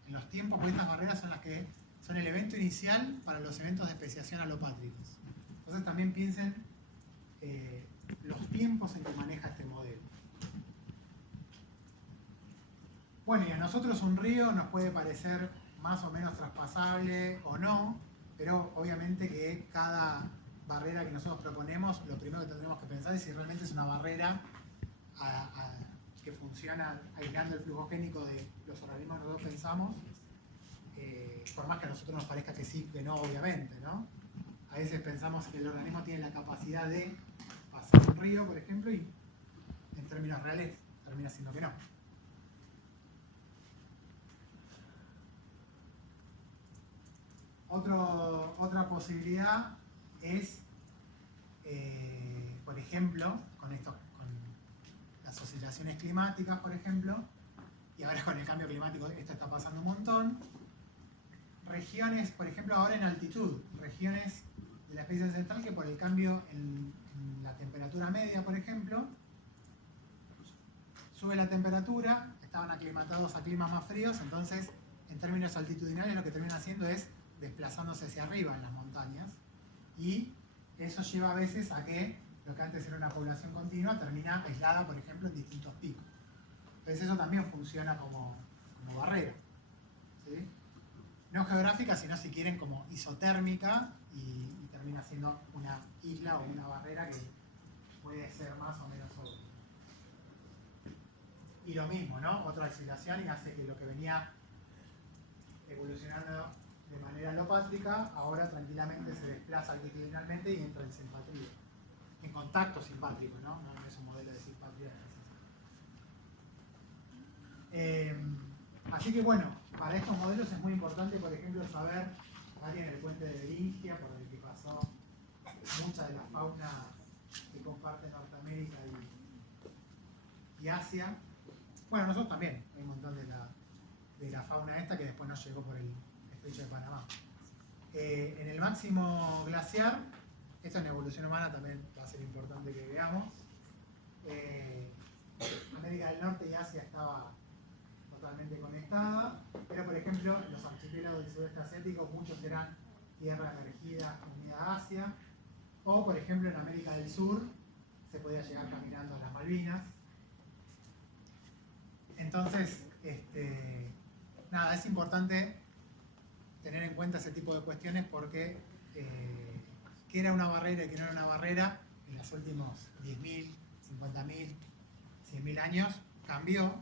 En los tiempos, porque estas barreras son las que son el evento inicial para los eventos de especiación alopátricos. Entonces también piensen los tiempos en que maneja este modelo. Bueno, y a nosotros un río nos puede parecer más o menos traspasable o no, pero obviamente que cada barrera que nosotros proponemos, lo primero que tendremos que pensar es si realmente es una barrera que funciona aislando el flujo génico de los organismos que nosotros pensamos, por más que a nosotros nos parezca que sí, que no, obviamente, ¿no? A veces pensamos que el organismo tiene la capacidad de pasar un río, por ejemplo, y en términos reales termina siendo que no. Otra posibilidad es, por ejemplo, con las oscilaciones climáticas, por ejemplo, y ahora con el cambio climático esto está pasando un montón. Regiones, por ejemplo, ahora en altitud, regiones de la especie central que por el cambio en la temperatura media, por ejemplo, sube la temperatura, estaban aclimatados a climas más fríos, entonces en términos altitudinales lo que terminan haciendo es desplazándose hacia arriba en las montañas, y eso lleva a veces a que lo que antes era una población continua termina aislada, por ejemplo, en distintos picos. Entonces eso también funciona como barrera, ¿sí? No geográfica, sino si quieren como isotérmica, y termina siendo una isla o una barrera que puede ser más o menos obvia. Y lo mismo, ¿no? Otra oscilación y hace que lo que venía evolucionando de manera alopátrica ahora tranquilamente se desplaza altitudinalmente y entra en simpatría, en contacto simpátrico, ¿no? No es un modelo de simpatría. Así que bueno, para estos modelos es muy importante, por ejemplo, saber, alguien en el puente de Beringia, por el que pasó mucha de la fauna que comparte Norteamérica y Asia. Bueno, nosotros también, hay un montón de la fauna esta que después nos llegó por el estrecho de Panamá. En el máximo glaciar, esto en evolución humana también va a ser importante que veamos, América del Norte y Asia estaba totalmente conectada, pero por ejemplo los archipiélagos del sudeste asiático muchos eran tierra emergida unida a Asia, o por ejemplo en América del Sur se podía llegar caminando a las Malvinas. Entonces, nada, es importante tener en cuenta ese tipo de cuestiones porque qué era una barrera y qué no era una barrera en los últimos 10.000, 50.000, 100.000 años cambió.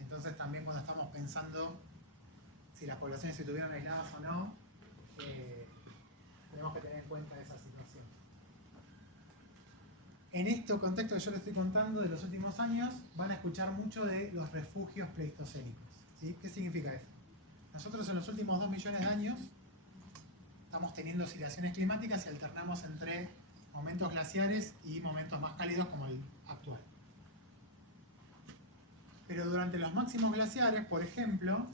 Entonces también cuando estamos pensando si las poblaciones se estuvieron aisladas o no, tenemos que tener en cuenta esa situación. En este contexto que yo les estoy contando de los últimos años, van a escuchar mucho de los refugios pleistocénicos. ¿Sí? ¿Qué significa eso? Nosotros en los últimos 2 millones de años estamos teniendo oscilaciones climáticas y alternamos entre momentos glaciares y momentos más cálidos como el actual. Pero durante los máximos glaciares, por ejemplo,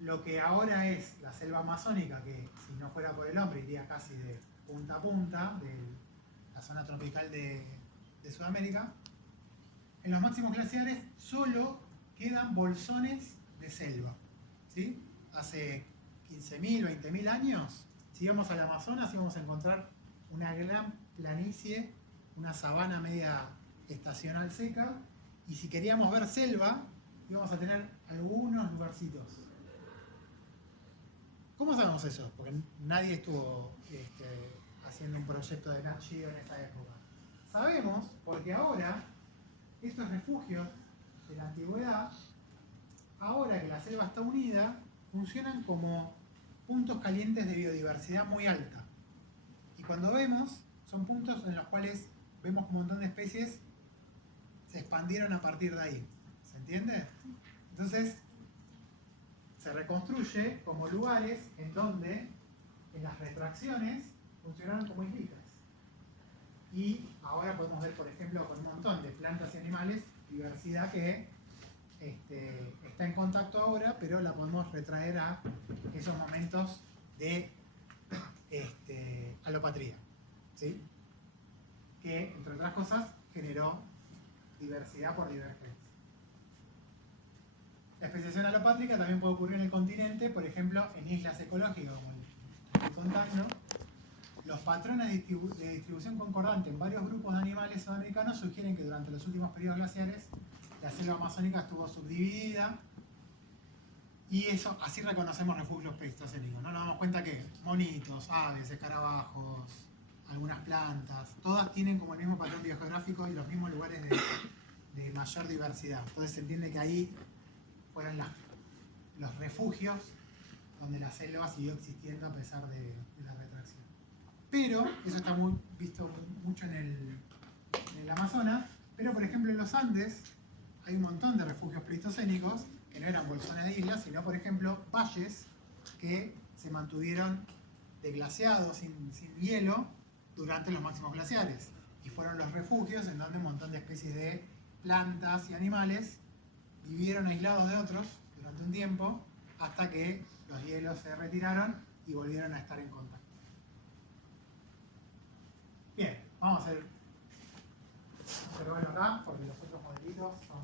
lo que ahora es la selva amazónica, que si no fuera por el hombre iría casi de punta a punta de la zona tropical de Sudamérica, en los máximos glaciares solo quedan bolsones de selva. ¿Sí? Hace 15.000, 20.000 años, si íbamos al Amazonas íbamos a encontrar una gran planicie, una sabana media estacional seca, y si queríamos ver selva, íbamos a tener algunos lugarcitos. ¿Cómo sabemos eso? Porque nadie estuvo haciendo un proyecto de Nat Geo en esa época. Sabemos porque ahora estos refugios de la antigüedad, ahora que la selva está unida, funcionan como puntos calientes de biodiversidad muy alta. Y cuando vemos, son puntos en los cuales vemos que un montón de especies se expandieron a partir de ahí. ¿Se entiende? Entonces, se reconstruye como lugares en donde en las retracciones funcionaron como islitas. Y ahora podemos ver, por ejemplo, con un montón de plantas y animales, diversidad que está en contacto ahora, pero la podemos retraer a esos momentos de alopatría, ¿sí? Que, entre otras cosas, generó diversidad por divergencia. La especiación alopátrica también puede ocurrir en el continente, por ejemplo, en islas ecológicas como el contagno. Los patrones de distribución concordante en varios grupos de animales sudamericanos sugieren que durante los últimos periodos glaciares la selva amazónica estuvo subdividida y eso, así reconocemos refugios pleistocénicos, ¿no? Nos damos cuenta que monitos, aves, escarabajos, algunas plantas, todas tienen como el mismo patrón biogeográfico y los mismos lugares de mayor diversidad. Entonces se entiende que ahí fueron los refugios donde la selva siguió existiendo a pesar de la retracción. Pero, eso está visto mucho en el Amazonas, pero por ejemplo en los Andes hay un montón de refugios pleistocénicos que no eran bolsones de islas, sino por ejemplo valles que se mantuvieron deglaciados, sin hielo, durante los máximos glaciares. Y fueron los refugios en donde un montón de especies de plantas y animales vivieron aislados de otros durante un tiempo hasta que los hielos se retiraron y volvieron a estar en contacto. Bien, vamos a observarlo acá porque los otros modelitos son